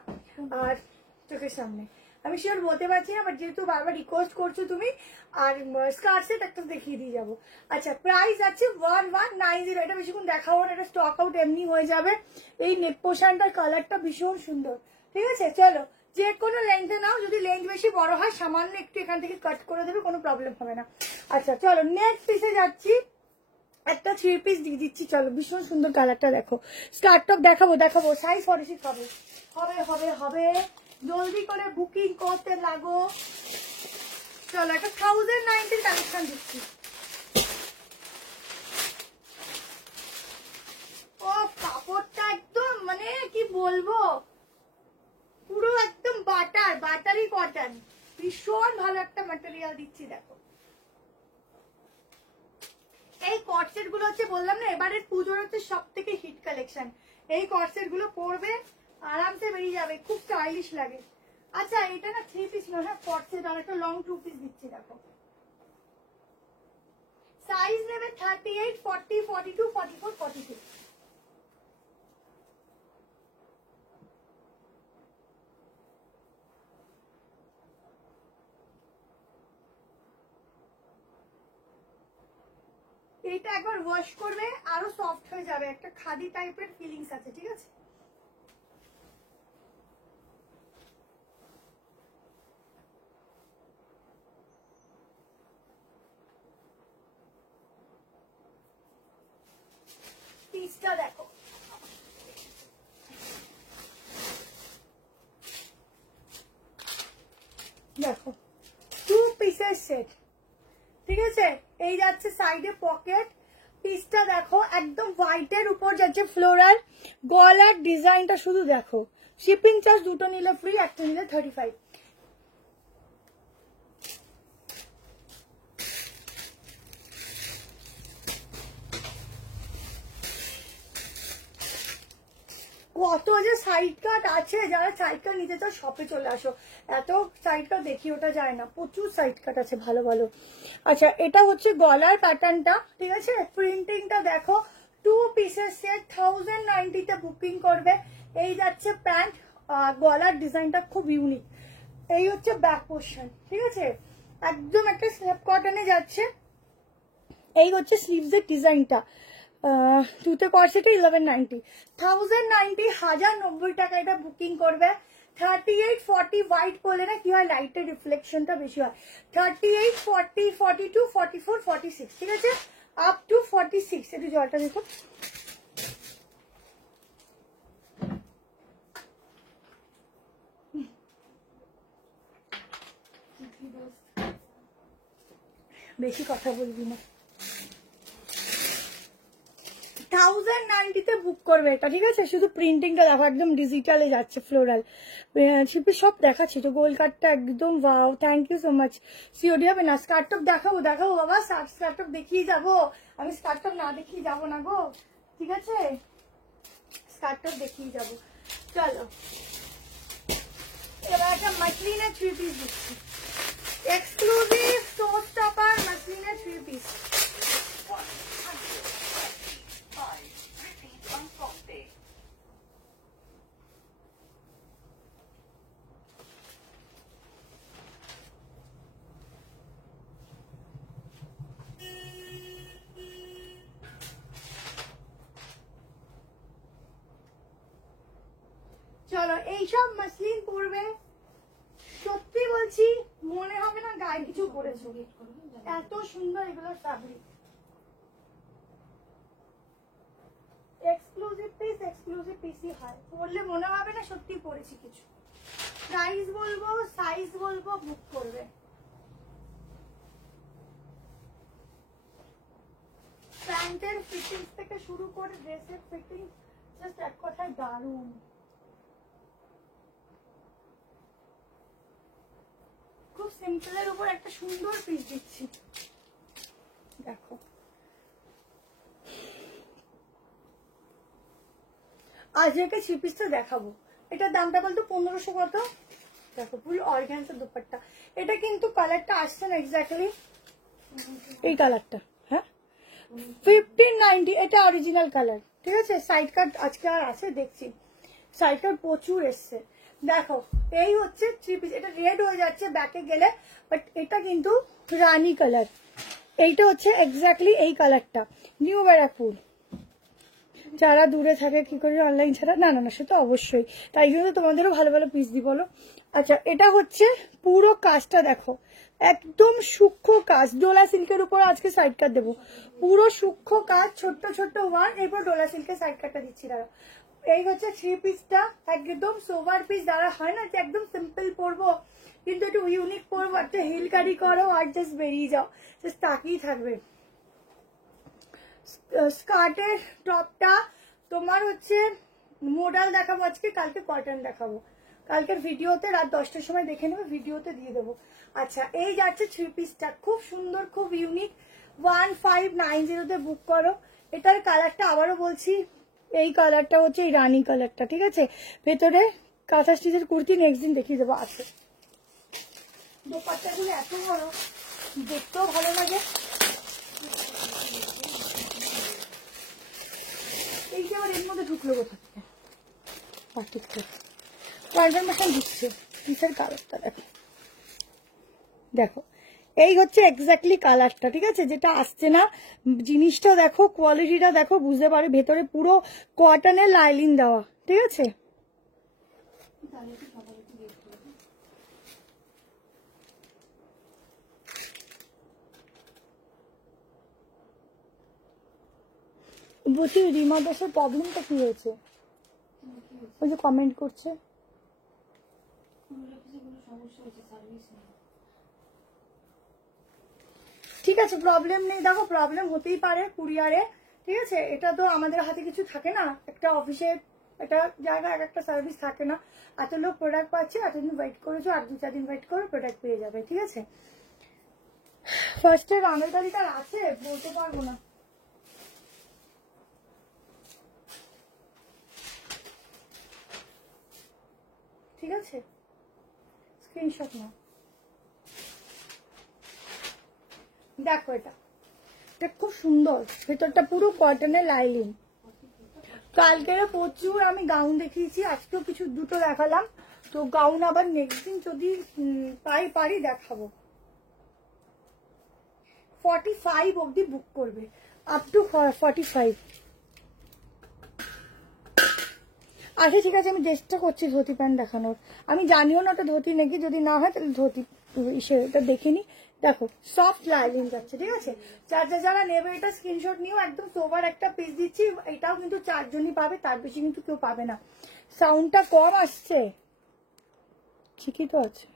আর চোখের সামনে আমি শিওর বলতে পারছি না, বাট যেহেতু বারবার রিকোয়েস্ট করছো তুমি, আর স্কার্ট সেট একটা দেখিয়ে দিয়ে যাবো। আচ্ছা প্রাইস আছে 1190, এটা বেশিক্ষণ দেখাবো না, এটা স্টক আউট এমনি হয়ে যাবে। এই নেক পোশানটার কালারটা ভীষণ সুন্দর, ঠিক আছে। চলো যে কোনো লেন্থে নাও, যদি লেন্থ বেশি বড় হয় সামান্য একটু এখান থেকে কাট করে দেবে, কোনো প্রবলেম হবে না। আচ্ছা চলো নেক্সট পিসে যাচ্ছি, একটা 3 পিস দিয়ে দিচ্ছি, চলো ভীষণ সুন্দর কালারটা দেখো। স্কার্ট টপ দেখাবো দেখাবো, সাইজ 46 হবে হবে হবে হবে, জলদি করে বুকিং করতে লাগো। চলো একটা 1090 কালেকশন দিচ্ছি। ও কাপড়টা একদম মানে কি বলবো, পুরো একদম বাটারি কটন, ভীষণ ভালো একটা ম্যাটেরিয়াল দিচ্ছি দেখো। এই কটসেট গুলো হচ্ছে বললাম না এবারে পুজোর হচ্ছে সব থেকে হিট কালেকশন। এই কটসেট গুলো পরবে আরামসে বেরিয়ে যাবে, খুব স্টাইলিশ লাগে। আচ্ছা এটা না 3 পিস নয়, হ্যাঁ কটসেট, আর একটা লং 2 পিস দিচ্ছি দেখো। সাইজ নেবে 38, 40, 42, 44, 46। এইটা একবার ওয়াশ করবে আরো সফট হয়ে যাবে, একটা খাদি টাইপের ফিলিংস আছে, ঠিক আছে। পিসটা দেখো, দেখো 2 পিসের সেট, ঠিক আছে। এই যাচ্ছে সাইডে পকেট, পিসটা দেখো একদম হোয়াইটের উপর যাচ্ছে ফ্লোরাল, গলার ডিজাইনটা শুধু দেখো। শিপিং চার্জ দুটো নিলে ফ্রি, একটা নিলে 35। কত যে সাইড কাট আছে, যারা সাইড কাট নিতে চাও শপে চলে আসো, এত সাইড কাট দেখি ওটা যায় না, প্রচুর সাইড কাট আছে ভালো ভালো। আচ্ছা এটা হচ্ছে গলার প্যাটার্নটা, ঠিক আছে। প্রিন্টিংটা দেখো, 2 পিসের সেট 1090 তে বুকিং করবে। এই যাচ্ছে প্যান্ট, গলার ডিজাইনটা খুব ইউনিক। এই হচ্ছে ব্যাক পোর্শন, ঠিক আছে, একদম একটা স্ন্যাপ কটনে যাচ্ছে। এই হচ্ছে স্লিভস এর ডিজাইনটা, দুটো কর্সেটে 1190, 1090, 1090 টাকা এটা বুকিং করবে। 38, 40 হোয়াইট করলে না কি হয়, লাইটের রিফ্লেকশনটা বেশি হয়। 38, 40, 42, 44, 46, ঠিক আছে, আপ টু 46। একটু জলটা দেখো, বেশি কথা বলবি না। 1090 তে বুক করবে এটা, ঠিক আছে। শুধু প্রিন্টিংটা দেখো একদম ডিজিটালে যাচ্ছে, ফ্লোরাল শিপে সব দেখাচ্ছি তো। গোল কাটটা একদম wow, thank you so much. COD হবে না, স্কার্টটপ দেখাবো দেখাবো বাবা, স্কার্টটপ দেখিয়ে যাবো, আমি স্কার্টটপ না দেখিয়ে যাবো না গো, ঠিক আছে, স্কার্টটপ দেখিয়ে যাবো। চলো এবার একটা মাসলিনের 3 পিস দিচ্ছি, এক্সক্লুসিভ শো স্টপার মাসলিনের 3 পিস। চলো এইসব মাসলিন পরবে, সত্যি বলছি মনে হবে না গায়ে কিছু পরেছো, এত সুন্দর এগুলোর ফ্যাব্রিক। এক্সক্লুসিভ পিসই হয়, পরলে মনে হবে না সত্যি পরেছি কিছু। প্রাইস বলবো, সাইজ বলবো, বুক করবে। প্যান্টের ফিটিংস থেকে শুরু করে ড্রেসের ফিটিং জাস্ট এক কথায় দারুণ। খুব সিম্পলের উপর একটা সুন্দর পিস দিচ্ছি দেখো। আজকে 3 পিসটা দেখাবো, এটার দামটা বলতো 1500 কত, দেখো ফুল অর্গানজার দুপাট্টা। এটা কিন্তু কালারটা আসছে না এক্স্যাক্টলি এই কালারটা, হ্যাঁ 1590, এটা অরিজিনাল কালার, ঠিক আছে। সাইড কাট আজকে আর আছে দেখছি, সাইড কাট প্রচুর এসছে। দেখো এই হচ্ছে 3 পিস, এটা রেড হয়ে যাচ্ছে ব্যাকে গেলে, বাট এটা কিন্তু রানী কালার। এইটা হচ্ছে এক্স্যাক্টলি এই কালারটা, নিউ ব্যারাকপুর। যারা দূরে থাকে কি করে অনলাইন ছাড়া, না না না সে তো অবশ্যই, তাই জন্য তোমাদেরও ভালো ভালো পিস দিই বলো। আচ্ছা এটা হচ্ছে পুরো কাজটা দেখো, একদম সূক্ষ্ম কাজ, ডোলা সিল্কের উপর আজকে সাইড কাট দেবো, পুরো সূক্ষ্ম কাজ, ছোট্ট ছোট্ট ওয়ান, এরপর ডোলা সিল্কের সাইড কাটটা দিচ্ছি দাঁড়া। এই হচ্ছে 3 পিসটা, একদম সোভার পিস, যারা হয় না যে একদম সিম্পল পরবো কিন্তু একটু ইউনিক পরবো, একটা হিল ক্যারি করো আর জাস্ট বেরিয়ে যাও, জাস্ট তাকিয়ে থাকবে। স্কার্টের টপটা তোমার হচ্ছে মডেল দেখাবো আজকে, কালকে কটন দেখাবো, কালকের ভিডিওতে রাত 10টার সময় দেখে নেবে, ভিডিওতে দিয়ে দেবো। আচ্ছা এই যাচ্ছে 3 পিসটা, খুব সুন্দর খুব ইউনিক, 1590 বুক করো। এটার কালারটা আবারও বলছি, এই কালারটা হচ্ছে এই রানী কালারটা, ঠিক আছে। ভেতরে কাঁথা স্টিচের কুর্তি নেক্সট দিন দেখিয়ে দেবো। আছে দোপাট্টাগুলো এত বড়, দেখতেও ভালো লাগে। এই যে আবার এর মধ্যে ঢুকলো কোথা থেকে, কনফার্মেশন দিচ্ছে পিসের কালারটা দেখো, দেখো এই হচ্ছে এক্স্যাক্টলি কালারটা, ঠিক আছে, যেটা আসছে না। জিনিসটা দেখো, কোয়ালিটিটা দেখো, বুঝতে পারে ভেতরে পুরো কটনের লাইলিন দেওয়া, ঠিক আছে। বলছি রিমা দাসের প্রবলেমটা কি হয়েছে, ওই যে কমেন্ট করছে। ঠিক আছে প্রবলেম নেই, দেখো প্রবলেম হতেই পারে কুরিয়ারে, ঠিক আছে, এটা তো আমাদের হাতে কিছু থাকে না, একটা অফিসের একটা জায়গা এক একটা সার্ভিস থাকে না, এত লোক প্রোডাক্ট পাচ্ছে, এতদিন ওয়েট করেছো, আর 2-4 দিন ওয়েট করে প্রোডাক্ট পেয়ে যাবে, ঠিক আছে। ফার্স্টে রানের গাড়িটা আছে বলতে পারবো না, ঠিক আছে, স্ক্রিনশট নাও। দেখো এটা খুব সুন্দর, ভেতরটা পুরো কটনের লাইলিন। কালকেরও প্রচুর আমি গাউন দেখিয়েছি, আজকেও কিছু দুটো দেখালাম, তো গাউন আবার নেক্সট দিন যদি পারি দেখাবো। 45 অবধি বুক করবে, আপ টু 45। আচ্ছা ঠিক আছে, আমি চেষ্টা করছি ধুতি প্যান্ট দেখানোর, আমি জানিও না ওটা ধুতি নাকি, যদি না হয় তাহলে ধুতি এটা দেখিনি। দেখো সফট লাইলিন যাচ্ছে, ঠিক আছে। যারা নেবে এটা স্ক্রিনশট নিও, একদম সোবার একটা পিস দিচ্ছি, এটাও কিন্তু 4 জনই পাবে, তার বেশি কিন্তু কেউ পাবে না। সাউন্ডটা কম আসছে, ঠিকই তো আছে,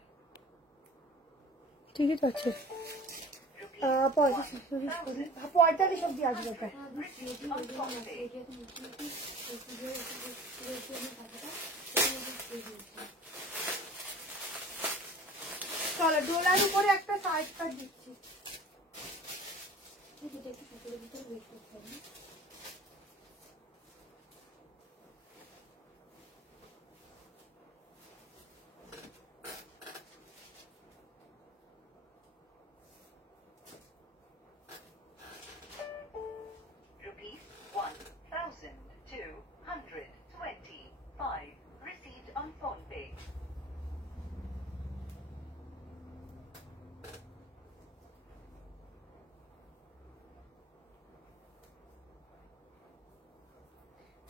ঠিকই তো আছে। 45 অব্দি আসবে ওটা। চলো ডোলার উপরে একটা সাইড কাট দিচ্ছি, received on PhonePe.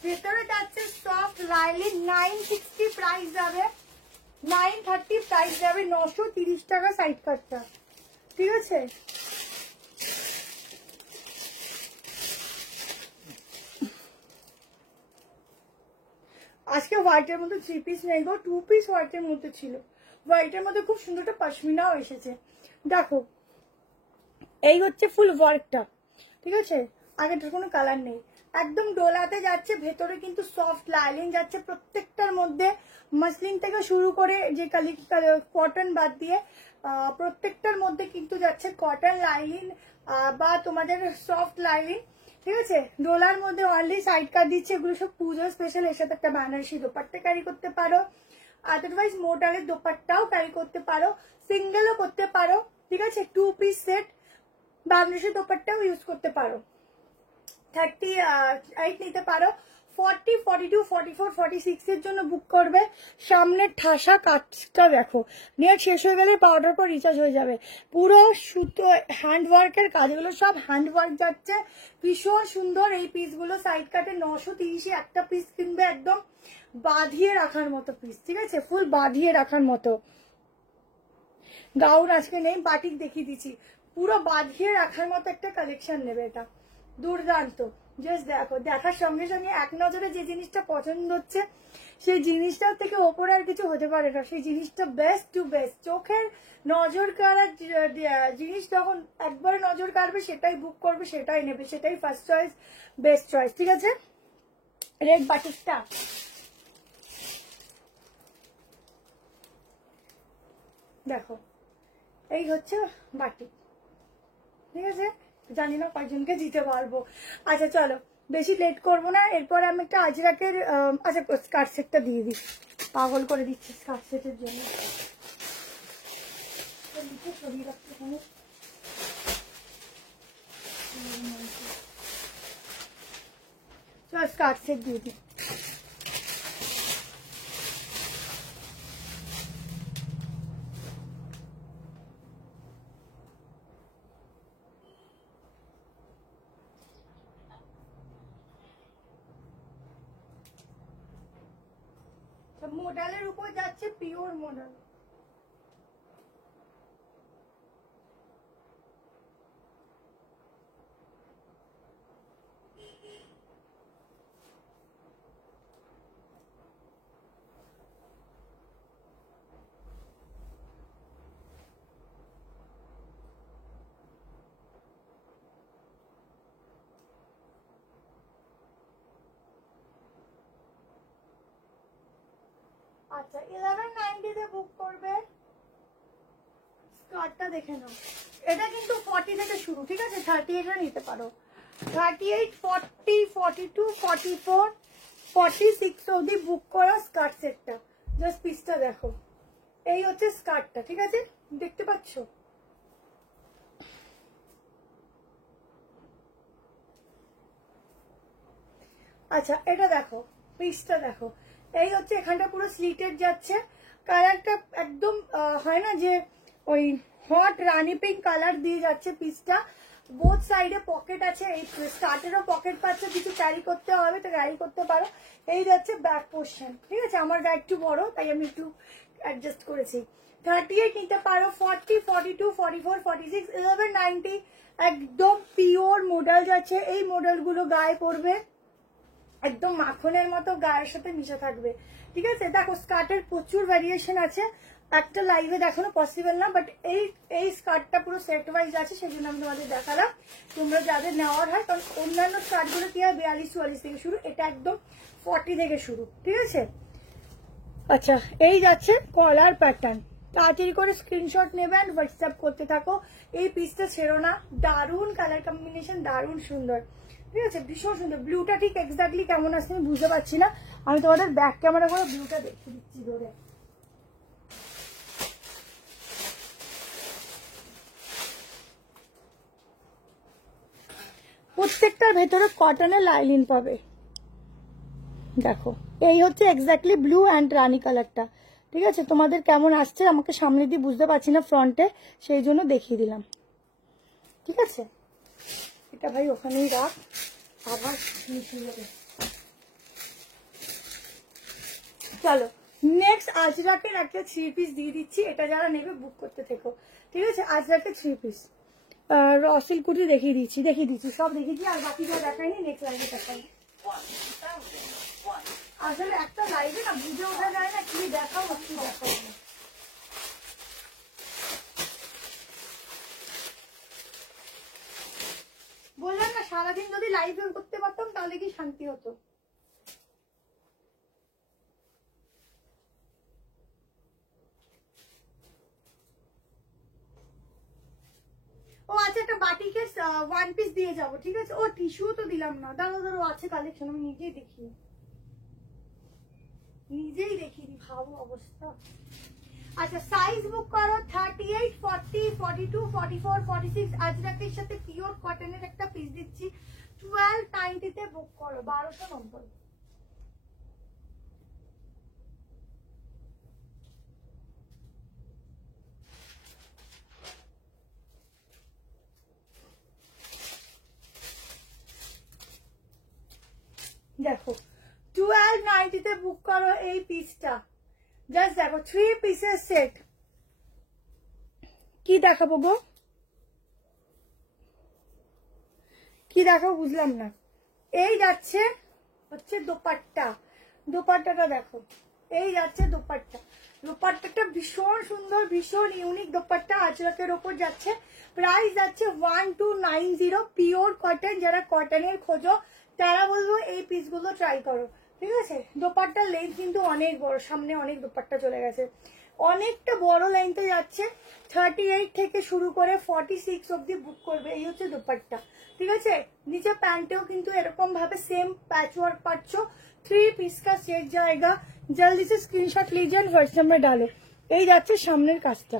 ভেতরে যাচ্ছে সফট লাইলিন, 960 প্রাইস যাবে, 930 প্রাইস যাবে, 930 টাকা সাইড কাটটা, ঠিক আছে। আজকে হোয়াইটের মধ্যে 3 পিস নেই গো, 2 পিস হোয়াইটের মধ্যে ছিল, হোয়াইটের মধ্যে খুব সুন্দর একটা পশমিনাও এসেছে। দেখো এই হচ্ছে ফুল ওয়ার্কটা, ঠিক আছে, আগেটার কোনো কালার নেই, একদম ডোলাতে যাচ্ছে, ভেতরে কিন্তু সফট লাইলিন যাচ্ছে, প্রত্যেকটার মধ্যে মাসলিন থেকে শুরু করে যে কটন বাদ দিয়ে প্রত্যেকটার মধ্যে কিন্তু যাচ্ছে কটন লাইলিন বা তোমাদের সফট লাইলিন। ঠিক আছে, ডোলার মধ্যে অনলি সাইড কাট দিচ্ছে, এগুলো সব পুজোর স্পেশাল। এর সাথে একটা বেনারসি দোপাট্টা ক্যারি করতে পারো, আদারওয়াইজ মোটালের দোপাট্টাও ক্যারি করতে পারো, সিঙ্গেলও করতে পারো। ঠিক আছে, 2 পিস সেট বেনারসি দোপাট্টাও ইউজ করতে পারো। 38 নিতে পারো। 40, 42, 44, 46 এর জন্য বুক করবে। সামনের ঠাসা কাজটা দেখো, নেট শেষ হয়ে গেলে পাউডার পর রিচার্জ হয়ে যাবে। পুরো সুতো হ্যান্ডওয়ার্কের কাজগুলো সব হ্যান্ডওয়ার্ক যাচ্ছে, ভীষণ সুন্দর। এই পিসগুলো সাইড কাটে 930 একটা পিস কিনবে, একদম বাঁধিয়ে রাখার মতো পিস। ঠিক আছে, ফুল বাঁধিয়ে রাখার মতো। গাউন আজকে নেই, বাটিক দেখিয়ে দিচ্ছি। পুরো বাঁধিয়ে রাখার মতো একটা কালেকশন নেবে, এটা দুর্দান্ত। জাস্ট দেখো, দেখার সঙ্গে সঙ্গে এক নজরে যে জিনিসটা পছন্দ হচ্ছে সেই জিনিসটার থেকে ওপরে আর কিছু হতে পারে না। সেই জিনিসটা বেস্ট টু বেস্ট, চোখের নজর কাড়ার জিনিস যখন একবারে নজর কাড়বে সেটাই বুক করবে, সেটাই নেবে, সেটাই ফার্স্ট চয়েস, বেস্ট চয়েস। ঠিক আছে, রেড বাটিকটা দেখো, এই হচ্ছে বাটিক। ঠিক আছে, জানি না কয়েকজনকে দিতে পারবো। আচ্ছা চলো, বেশি লেট করবো না। এরপর আমি একটা আজরাকের আচ্ছা স্কার্ট সেটটা দিয়ে দিই, পাগল করে দিচ্ছি স্কার্ট সেটের জন্য। চল স্কার্ট সেট দিয়ে দিই। মডেলের উপর যাচ্ছে, পিওর মডেল। আচ্ছা 1190 তে বুক করবে। স্কার্টটা দেখে নাও, এটা কিন্তু 40 থেকে শুরু। ঠিক আছে, 38 এ নিতে পারো। 38, 40, 42, 44, 46 অবধি বুক করা স্কার্ট সেটটা। জাস্ট পিসটা দেখো, এই হচ্ছে স্কার্টটা। ঠিক আছে, দেখতে পাচ্ছ? আচ্ছা এটা দেখো, পিসটা দেখো, এই হচ্ছে এখানটা পুরো স্লিটেড যাচ্ছে। কালারটা একদম হয় না যে ওই হট রানি পিঙ্ক কালার দিয়ে যাচ্ছে পিসটা। বোথ সাইডে পকেট আছে, এই স্কার্টেরও পকেট পাচ্ছে, কিছু ক্যারি করতে হবে তো ক্যারি করতে পারো। এই যাচ্ছে ব্যাক পোর্শন। ঠিক আছে, আমার গা একটু বড় তাই আমি একটু অ্যাডজাস্ট করেছি। 38 নিতে পারো, 40, 42, 44, 46, 1190 একদম পিওর মডেল যাচ্ছে। এই মডেলগুলো গায়ে পড়বে একদম মাখনের মতো, গায়ের সাথে মিশে থাকবে। ঠিক আছে, দেখো স্কার্টের প্রচুর ভ্যারিয়েশন আছে, একটা লাইভে দেখানো পসিবল না, বাট এই স্কার্টটা পুরো সেট ওয়াইজ আছে, সেই জন্য আমি তোমাদের দেখালাম। তোমরা যাদের নেওয়ার হয়, কারণ অন্যান্য স্কার্টগুলো কি হয় 42-44 থেকে শুরু, এটা একদম 40 থেকে শুরু। ঠিক আছে, আচ্ছা এই যাচ্ছে কলার প্যাটার্ন। তাড়াতাড়ি করে স্ক্রিনশট নেবে অ্যান্ড হোয়াটসঅ্যাপ করতে থাকো। এই পিসটা ছেড়ো না, দারুণ কালার কম্বিনেশন, দারুণ সুন্দর। ঠিক আছে, ভীষণ সুন্দর। ব্লুটা ঠিক এক্স্যাক্টলি কেমন আসছে আমি বুঝতে পারছি না, আমি তোমাদের ব্যাক ক্যামেরা করে ব্লুটা দেখে দিচ্ছি ধরে। প্রত্যেকটার ভেতরে কটনের লাইলিন পাবে। দেখো এই হচ্ছে এক্স্যাক্টলি ব্লু অ্যান্ড রানি কালারটা। ঠিক আছে, তোমাদের কেমন আসছে আমাকে সামনে দিয়ে বুঝতে পারছি না ফ্রন্টে, সেই জন্য দেখিয়ে দিলাম। ঠিক আছে, এটা ভাই ওখানেই রাখ, আবার মিশিয়ে যাবে। চলো নেক্সট আজরাকের একটা 3 পিস দিয়ে দিচ্ছি, এটা যারা নেবে বুক করতে থেকো। ঠিক আছে, আজরাকের 3 পিস রসিল কুটি দেখিয়ে দিচ্ছি সব দেখিয়েছি, আর বাকি যা দেখাইনি নেক্সট লাইভে দেখাই। আসলে একটা লাইভে না বুঝে ওঠা যায় না কি দেখাও কি দেখাও। বললাম না সারাদিন যদি লাইভ করতে পারতাম তাহলে কি শান্তি হতো। ও আচ্ছা একটা বাটিকের ওয়ান পিস দিয়ে যাবো, ঠিক আছে? ও টিস্যু তো দিলাম না, দাঁড়ো আছে কালেকশন, আমি নিজেই দেখিনি ভাবো অবস্থা। আচ্ছা সাইজ বুক করো 38, 40, 42, 44, 46। আজরাকের সাথে পিওর কটনের একটা পিস দিচ্ছি 1290 তে বুক করো, 1290। দেখো 1290 তে বুক করো এই পিসটা। জাস্ট দেখো 3 পিসের সেট। কি দেখাবো গো, কি দেখাবো বুঝলাম না। এই যাচ্ছে হচ্ছে দোপাট্টাটা দেখো, এই যাচ্ছে দোপাট্টাটা ভীষণ সুন্দর, ভীষণ ইউনিক দোপাট্টা, আজরাকের ওপর যাচ্ছে। প্রাইস যাচ্ছে 1290, পিওর কটন। যারা কটনের খোঁজো তারা বলবো এই পিসগুলো ট্রাই করো, ঠিক আছে? দোপাট্টার লেন্থ কিন্তু অনেক বড়, সামনে অনেক দোপাট্টা চলে গেছে, অনেকটা বড় লেন্থে যাচ্ছে। 38 থেকে শুরু করে 46 অব্দি বুক করবে। এই হচ্ছে দোপাট্টা, ঠিক আছে? নিচে প্যান্টেও কিন্তু এরকম ভাবে সেম पैचवर्क पाচ্ছ। 3 पीस का सेट जाएगा। जल्दी से स्क्रीनशॉट लीजिए और व्हाट्सएप में डालो। এই যাচ্ছে সামনের কাজটা।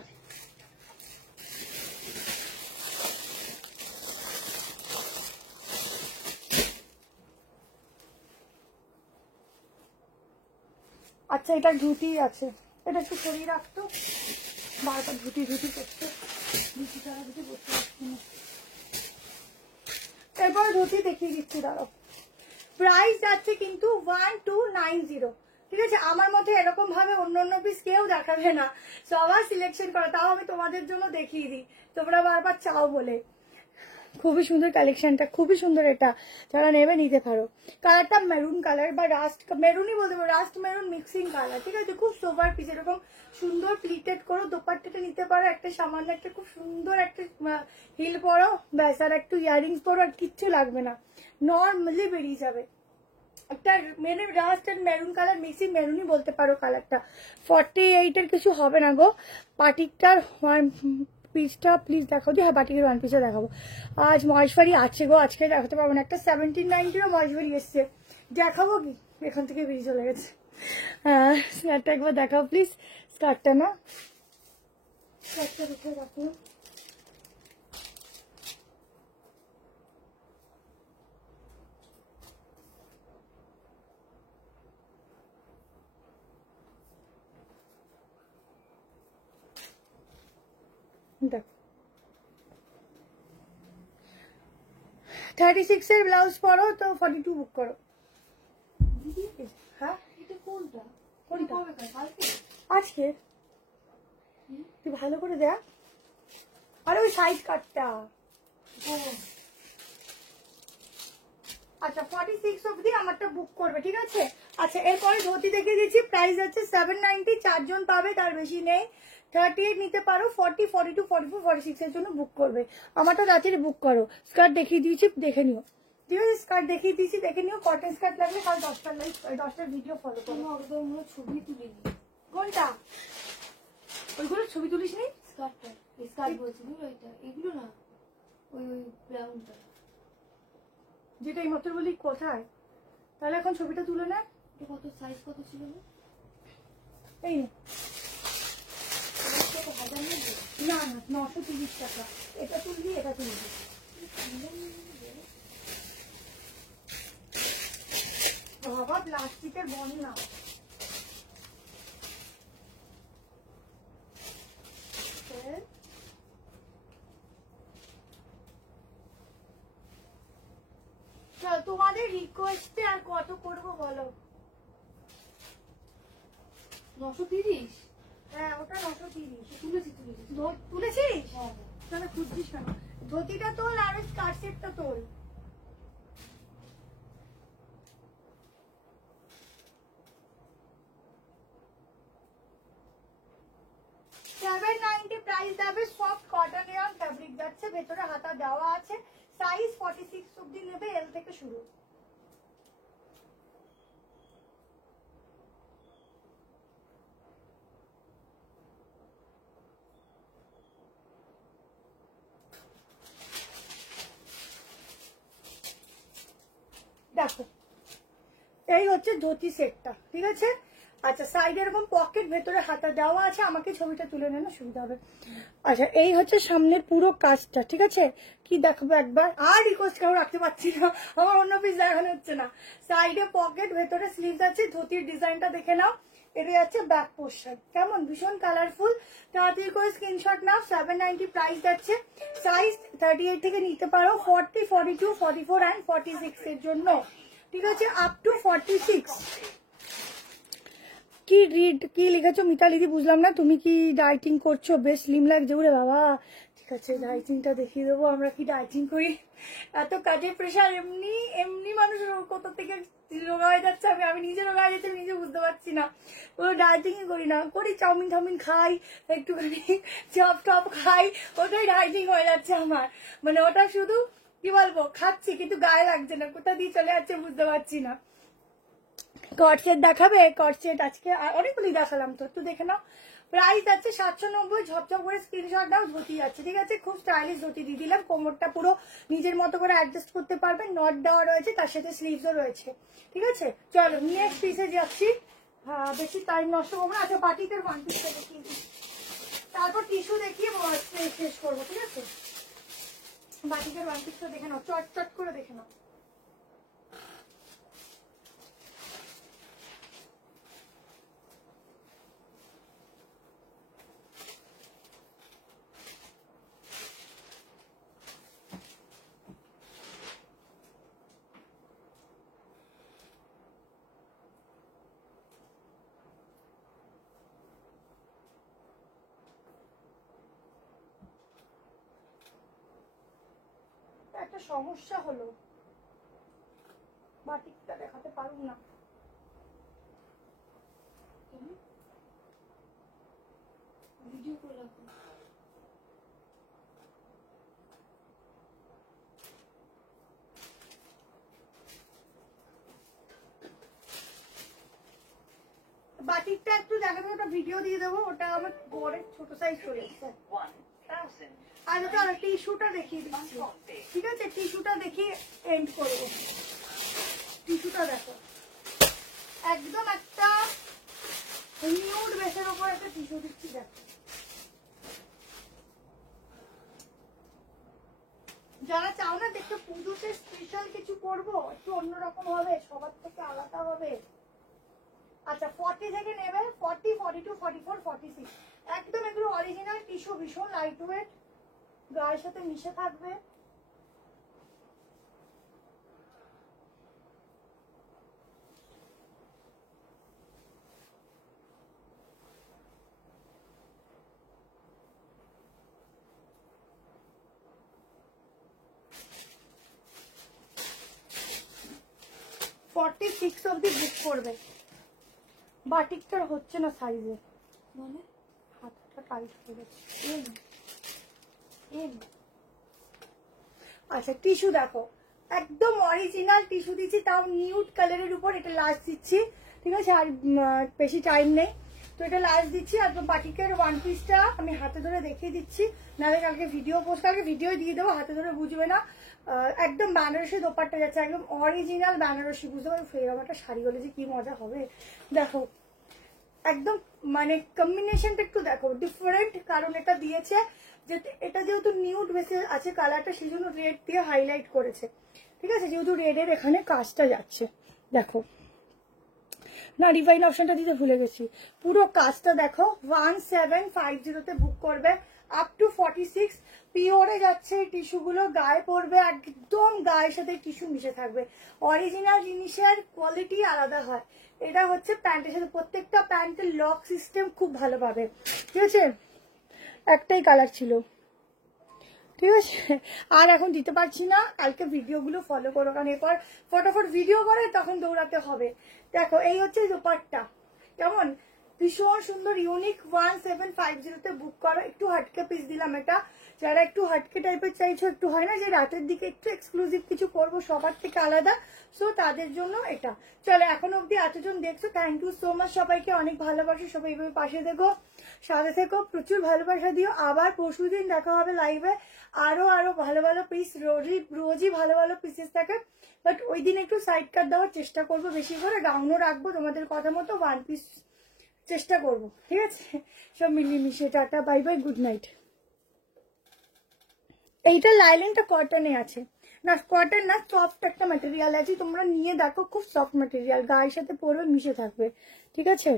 আচ্ছা এটা ধুতি আছে, এটা একটু সরিয়ে রাখতো, বারবার ধুতি করতে, ধুতি ছাড়া ধুতি করতে পারছি না। এরপর ধুতি দেখিয়ে দিচ্ছি, দাঁড়াও। প্রাইস যাচ্ছে কিন্তু 1290, ঠিক আছে? আমার মধ্যে এরকম ভাবে অন্য পিস কেউ দেখাবে না, সবার সিলেকশন করা, তাও আমি তোমাদের জন্য দেখিয়ে দিই, তোমরা বারবার চাও বলে। খুবই সুন্দর কালেকশনটা, খুবই সুন্দর। এটা যারা নেবে নিতে পারো। কালারটা মেরুন কালার বা রাস্ট মেরুনই বলতে পারো, রাস্ট মেরুন মিক্সিং কালার, ঠিক আছে? খুব সোভার পিস, এরকম সুন্দর প্লিটেড করো, দোপাট্টাটা নিতে পারো, একটা সামান্য একটা খুব সুন্দর একটা হিল পরো, ব্যাস, আর একটু ইয়ারিংস পরো, আর কিচ্ছু লাগবে না, নর্মালি বেরিয়ে যাবে। একটা maroon rust and maroon colour mixing, মেরুনই বলতে পারো কালারটা। 48 এর কিছু হবে না গো। বাটিকটার পিসটা প্লিজ দেখাও যে, হ্যাঁ বাটিকের ওয়ান পিসটা দেখাবো। আজ মহেশ্বরী আছে গো, আজকে দেখাতে পারবো না। একটা 1790 মহেশ্বরী এসছে, দেখাবো কি? এখান থেকে বেরিয়ে চলে গেছে। হ্যাঁ স্কার্টটা একবার দেখাও প্লিজ, স্কার্টটা না, স্কার্টটা কোথায় রাখো? দেখো 36 এর ব্লাউজ পরো তো 42 বুক করো। হ্যাঁ এটা কোনটা? কোনটা? কালকে আজকে তুই ভালো করে দেখ, আরে ওই সাইড কাটটা। আচ্ছা 46 অবধি আমারটা বুক করবে, ঠিক আছে? আচ্ছা এরপরে ধুতি দেখে দিচ্ছি, প্রাইস আছে 790, 4 জন পাবে, তার বেশি নেই। 38 নিতে পারো, 40, 42, 44, 46 এর জন্য বুক করবে। আমারটা রাত্রে বুক করো। স্কার্ট দেখিয়ে দিয়েছি, দেখে নিও, ঠিক আছে? স্কার্ট দেখিয়ে দিয়েছি, দেখে নিও। কটন স্কার্ট লাগলে কাল 10টার লাইভ 10টার ভিডিও ফলো করো। একদম ছবি তুলিনি। কোনটা? ওইগুলো ছবি তুলিস নি? স্কার্টটা, স্কার্ট বলছি ওইটা, এগুলো না, ওই ব্রাউনটা, যেটা এই মাত্র বলি কোথায়, তাহলে এখন ছবিটা তুলে নেয়। এটা কত সাইজ কত ছিল না? এই নে। হাজার নেবে না না 930 টাকা। এটা তুলবি, এটা তুলবি। বাবা প্লাস্টিকের বন্যা। তোমাদের রিকোয়েস্টে আর কত করবো বলো? 930। হ্যাঁ ওটা 930 তুলেছি। তুলেছিস? হ্যাঁ তাহলে খুঁজছিস কেন? ধুতিটা তোল আর স্কার্ট সেটটা তোল। প্রাইস যাবে, সফট কটন এর ফ্যাব্রিক যাচ্ছে, ভেতরে হাতা দেওয়া আছে। সাইজ 46 অবধি নেবে, এল থেকে শুরু। দেখো এই হচ্ছে ধুতি সেটটা, ঠিক আছে। আচ্ছা সাইডে এরকম পকেট, ভেতরে হাতা দেওয়া আছে, আমাকে ছবিটা তুলে নেন সুবিধা হবে। আচ্ছা এই হচ্ছে সামনের পুরো কাজটা, ঠিক আছে। কি দেখাবো একবার, আর রিকোয়েস্ট কারো রাখতে পারছি না, আমার অন্য পিস দেখানো হচ্ছে না। সাইডে পকেট, ভেতরে স্লিভস আছে, ধুতির ডিজাইনটা দেখে নাও। এটা যাচ্ছে ব্যাক পোর্শন, কেমন ভীষণ কালারফুল। তাড়াতাড়ি করে স্ক্রিনশট নাও, 790 প্রাইস যাচ্ছে। সাইজ 38 থেকে নিতে পারো, 40, 42, 44 অ্যান্ড 46 এর জন্য, ঠিক আছে, আপ টু 46। কি রিড কি লিখেছো মিতালিদি বুঝলাম না, তুমি কি ডায়েটিং করছো? বেশ স্লিম লাগছে ওরে বাবা। ঠিক আছে ডায়েটিংটা দেখিয়ে দেবো, আমরা কি ডায়েটিং করি, এত কাজের প্রেশার, এমনি এমনি মানুষ কোথা থেকে রোগা হয়ে যাচ্ছে। আমি নিজে রোগা হয়ে যাচ্ছি, নিজে বুঝতে পারছি না। কোনো ডায়েটিংই করি না, করি চাউমিন টাউমিন খাই, একটুখানি চপ টপ খাই, ওটাই ডায়েটিং হয়ে যাচ্ছে আমার। মানে ওটা শুধু কি বলবো, খাচ্ছি কিন্তু গায়ে লাগছে না, কোথা দিয়ে চলে যাচ্ছে বুঝতে পারছি না। কটসেট দেখাবে? কটসেট আজকে অনেকগুলি দেখালাম তো, একটু দেখে নাও। প্রাইস আছে 790, ঝপঝপ করে স্ক্রিনশট দাও। ধুতি আছে, ঠিক আছে, খুব স্টাইলিশ ধুতি দিয়ে দিলাম। কোমরটা পুরো নিজের মতো করে অ্যাডজাস্ট করতে পারবেন, নট দেওয়া রয়েছে, তার সাথে স্লিভসও রয়েছে, ঠিক আছে। চলো নেক্সট পিসে যাচ্ছি, বেশি টাইম নষ্ট করবো না। আচ্ছা বাটিকের ওয়ান পিসটা দেখিয়ে দিই, তারপর টিস্যু দেখিয়ে শেষ করবো, ঠিক আছে। বাটিকের ওয়ান পিসটা দেখে নাও, চট চট করে দেখে নাও। একটা সমস্যা হলো, বাটিকটা দেখাতে পারুন না। ভিডিও করে রাখো। বাটিকটা একটু দেখাবে, ওটা ভিডিও দিয়ে দেবো, ওটা আমার বড়ের ছোট সাইজ চলে এসছে। আচ্ছা চলো টিস্যুটা দেখিয়ে দিচ্ছি, ঠিক আছে, টিস্যুটা দেখিয়ে এন্ড করবো। টিস্যুটা দেখো, একদম একটা নিউড বেসের ওপর একটা টিস্যু দিচ্ছি, দেখো। যারা চাও না দেখতে পুজোতে স্পেশাল কিছু করবো, একটু অন্যরকম হবে, সবার থেকে আলাদা হবে। আচ্ছা 40 থেকে নেবে, 40, 42, 44, 46, একদম এগুলো অরিজিনাল টিস্যু, ভীষণ লাইট ওয়েট, গায়ের সাথে মিশে থাকবে। $46 অব্দি বুক করবে। বাটিকটার হচ্ছে না সাইজে, মানে হাতটা টাইট হয়ে গেছে। আচ্ছা টিস্যু দেখো, একদম অরিজিনাল টিস্যু দিচ্ছি, তাও নিউড কালারের উপর। এটা লাস্ট দিচ্ছি, ঠিক আছে, আর বেশি টাইম নেই তো এটা লাস্ট দিচ্ছি। আর বাটিকের ওয়ান পিসটা আমি হাতে ধরে দেখিয়ে দিচ্ছি, নাহলে কালকে ভিডিও পোস্ট, কালকে ভিডিও দিয়ে দেবো, হাতে ধরে বুঝবে না। একদম বেনারসি দোপাট্টা যাচ্ছে, একদম অরিজিনাল বেনারসি, বুঝতে পারো। এরকম একটা শাড়ি হলে যে কি মজা হবে, দেখো একদম মানে কম্বিনেশনটা একটু দেখো ডিফারেন্ট, কারণ এটা দিয়েছে যে এটা যেহেতু নিউড বেসে আছে কালারটা, সেই জন্য রেড দিয়ে হাইলাইট করেছে, ঠিক আছে, যেহেতু রেডের এখানে কাজটা যাচ্ছে। দেখো না রিভাইন অপশনটা দিতে ভুলে গেছি, পুরো কাজটা দেখো। 1750-তে বুক করবে, আপ টু 46 পিওরে যাচ্ছে এই টিস্যুগুলো, গায়ে পড়বে, একদম গায়ের সাথে টিস্যু মিশে থাকবে। অরিজিনাল জিনিসের কোয়ালিটি আলাদা হয়। এটা হচ্ছে প্যান্টের সাথে, প্রত্যেকটা প্যান্টের লক সিস্টেম খুব ভালো পাবে, ঠিক আছে। একটাই কালার ছিল, ঠিক আছে, আর এখন দিতে পারছি না। কালকে ভিডিওগুলো ফলো করো, কারণ এরপর ফটাফট ভিডিও করে তখন দৌড়াতে হবে। দেখো এই হচ্ছে দোপাট্টা, কেমন ভীষণ সুন্দর ইউনিক 1750 বুক করো। একটু হটকে পিস দিলাম এটা, যারা একটু হটকে টাইপের চাইছো, একটু হয় না যে রাতের দিকে একটু এক্সক্লুসিভ কিছু করবো সবার থেকে আলাদা, সো তাদের জন্য এটা। চলো এখন অব্দি এতজন দেখছো, থ্যাংক ইউ সো মাচ সবাইকে, অনেক ভালোবাসো সবাই, এইভাবে পাশে দেখো, সাথে থেকো, প্রচুর ভালোবাসা দিও। আবার পরশুদিন দেখা হবে লাইভে, আরো ভালো ভালো পিস, রোজই ভালো ভালো পিসেস থাকে, বাট ওই দিন একটু সাইড কাট দেওয়ার চেষ্টা করবো বেশি করে, ডাউনও রাখবো তোমাদের কথা মতো, 1 পিস চেষ্টা করবো, ঠিক আছে? সব মিলিয়ে মিশিয়ে tata bye bye, good night. এইটা লাইলেনটা কটনে আছে না, কটন না, সফট একটা ম্যাটেরিয়াল আছে, তোমরা নিয়ে দেখো, খুব সফট ম্যাটেরিয়াল, গায়ের সাথে পরবে মিশে থাকবে, ঠিক আছে?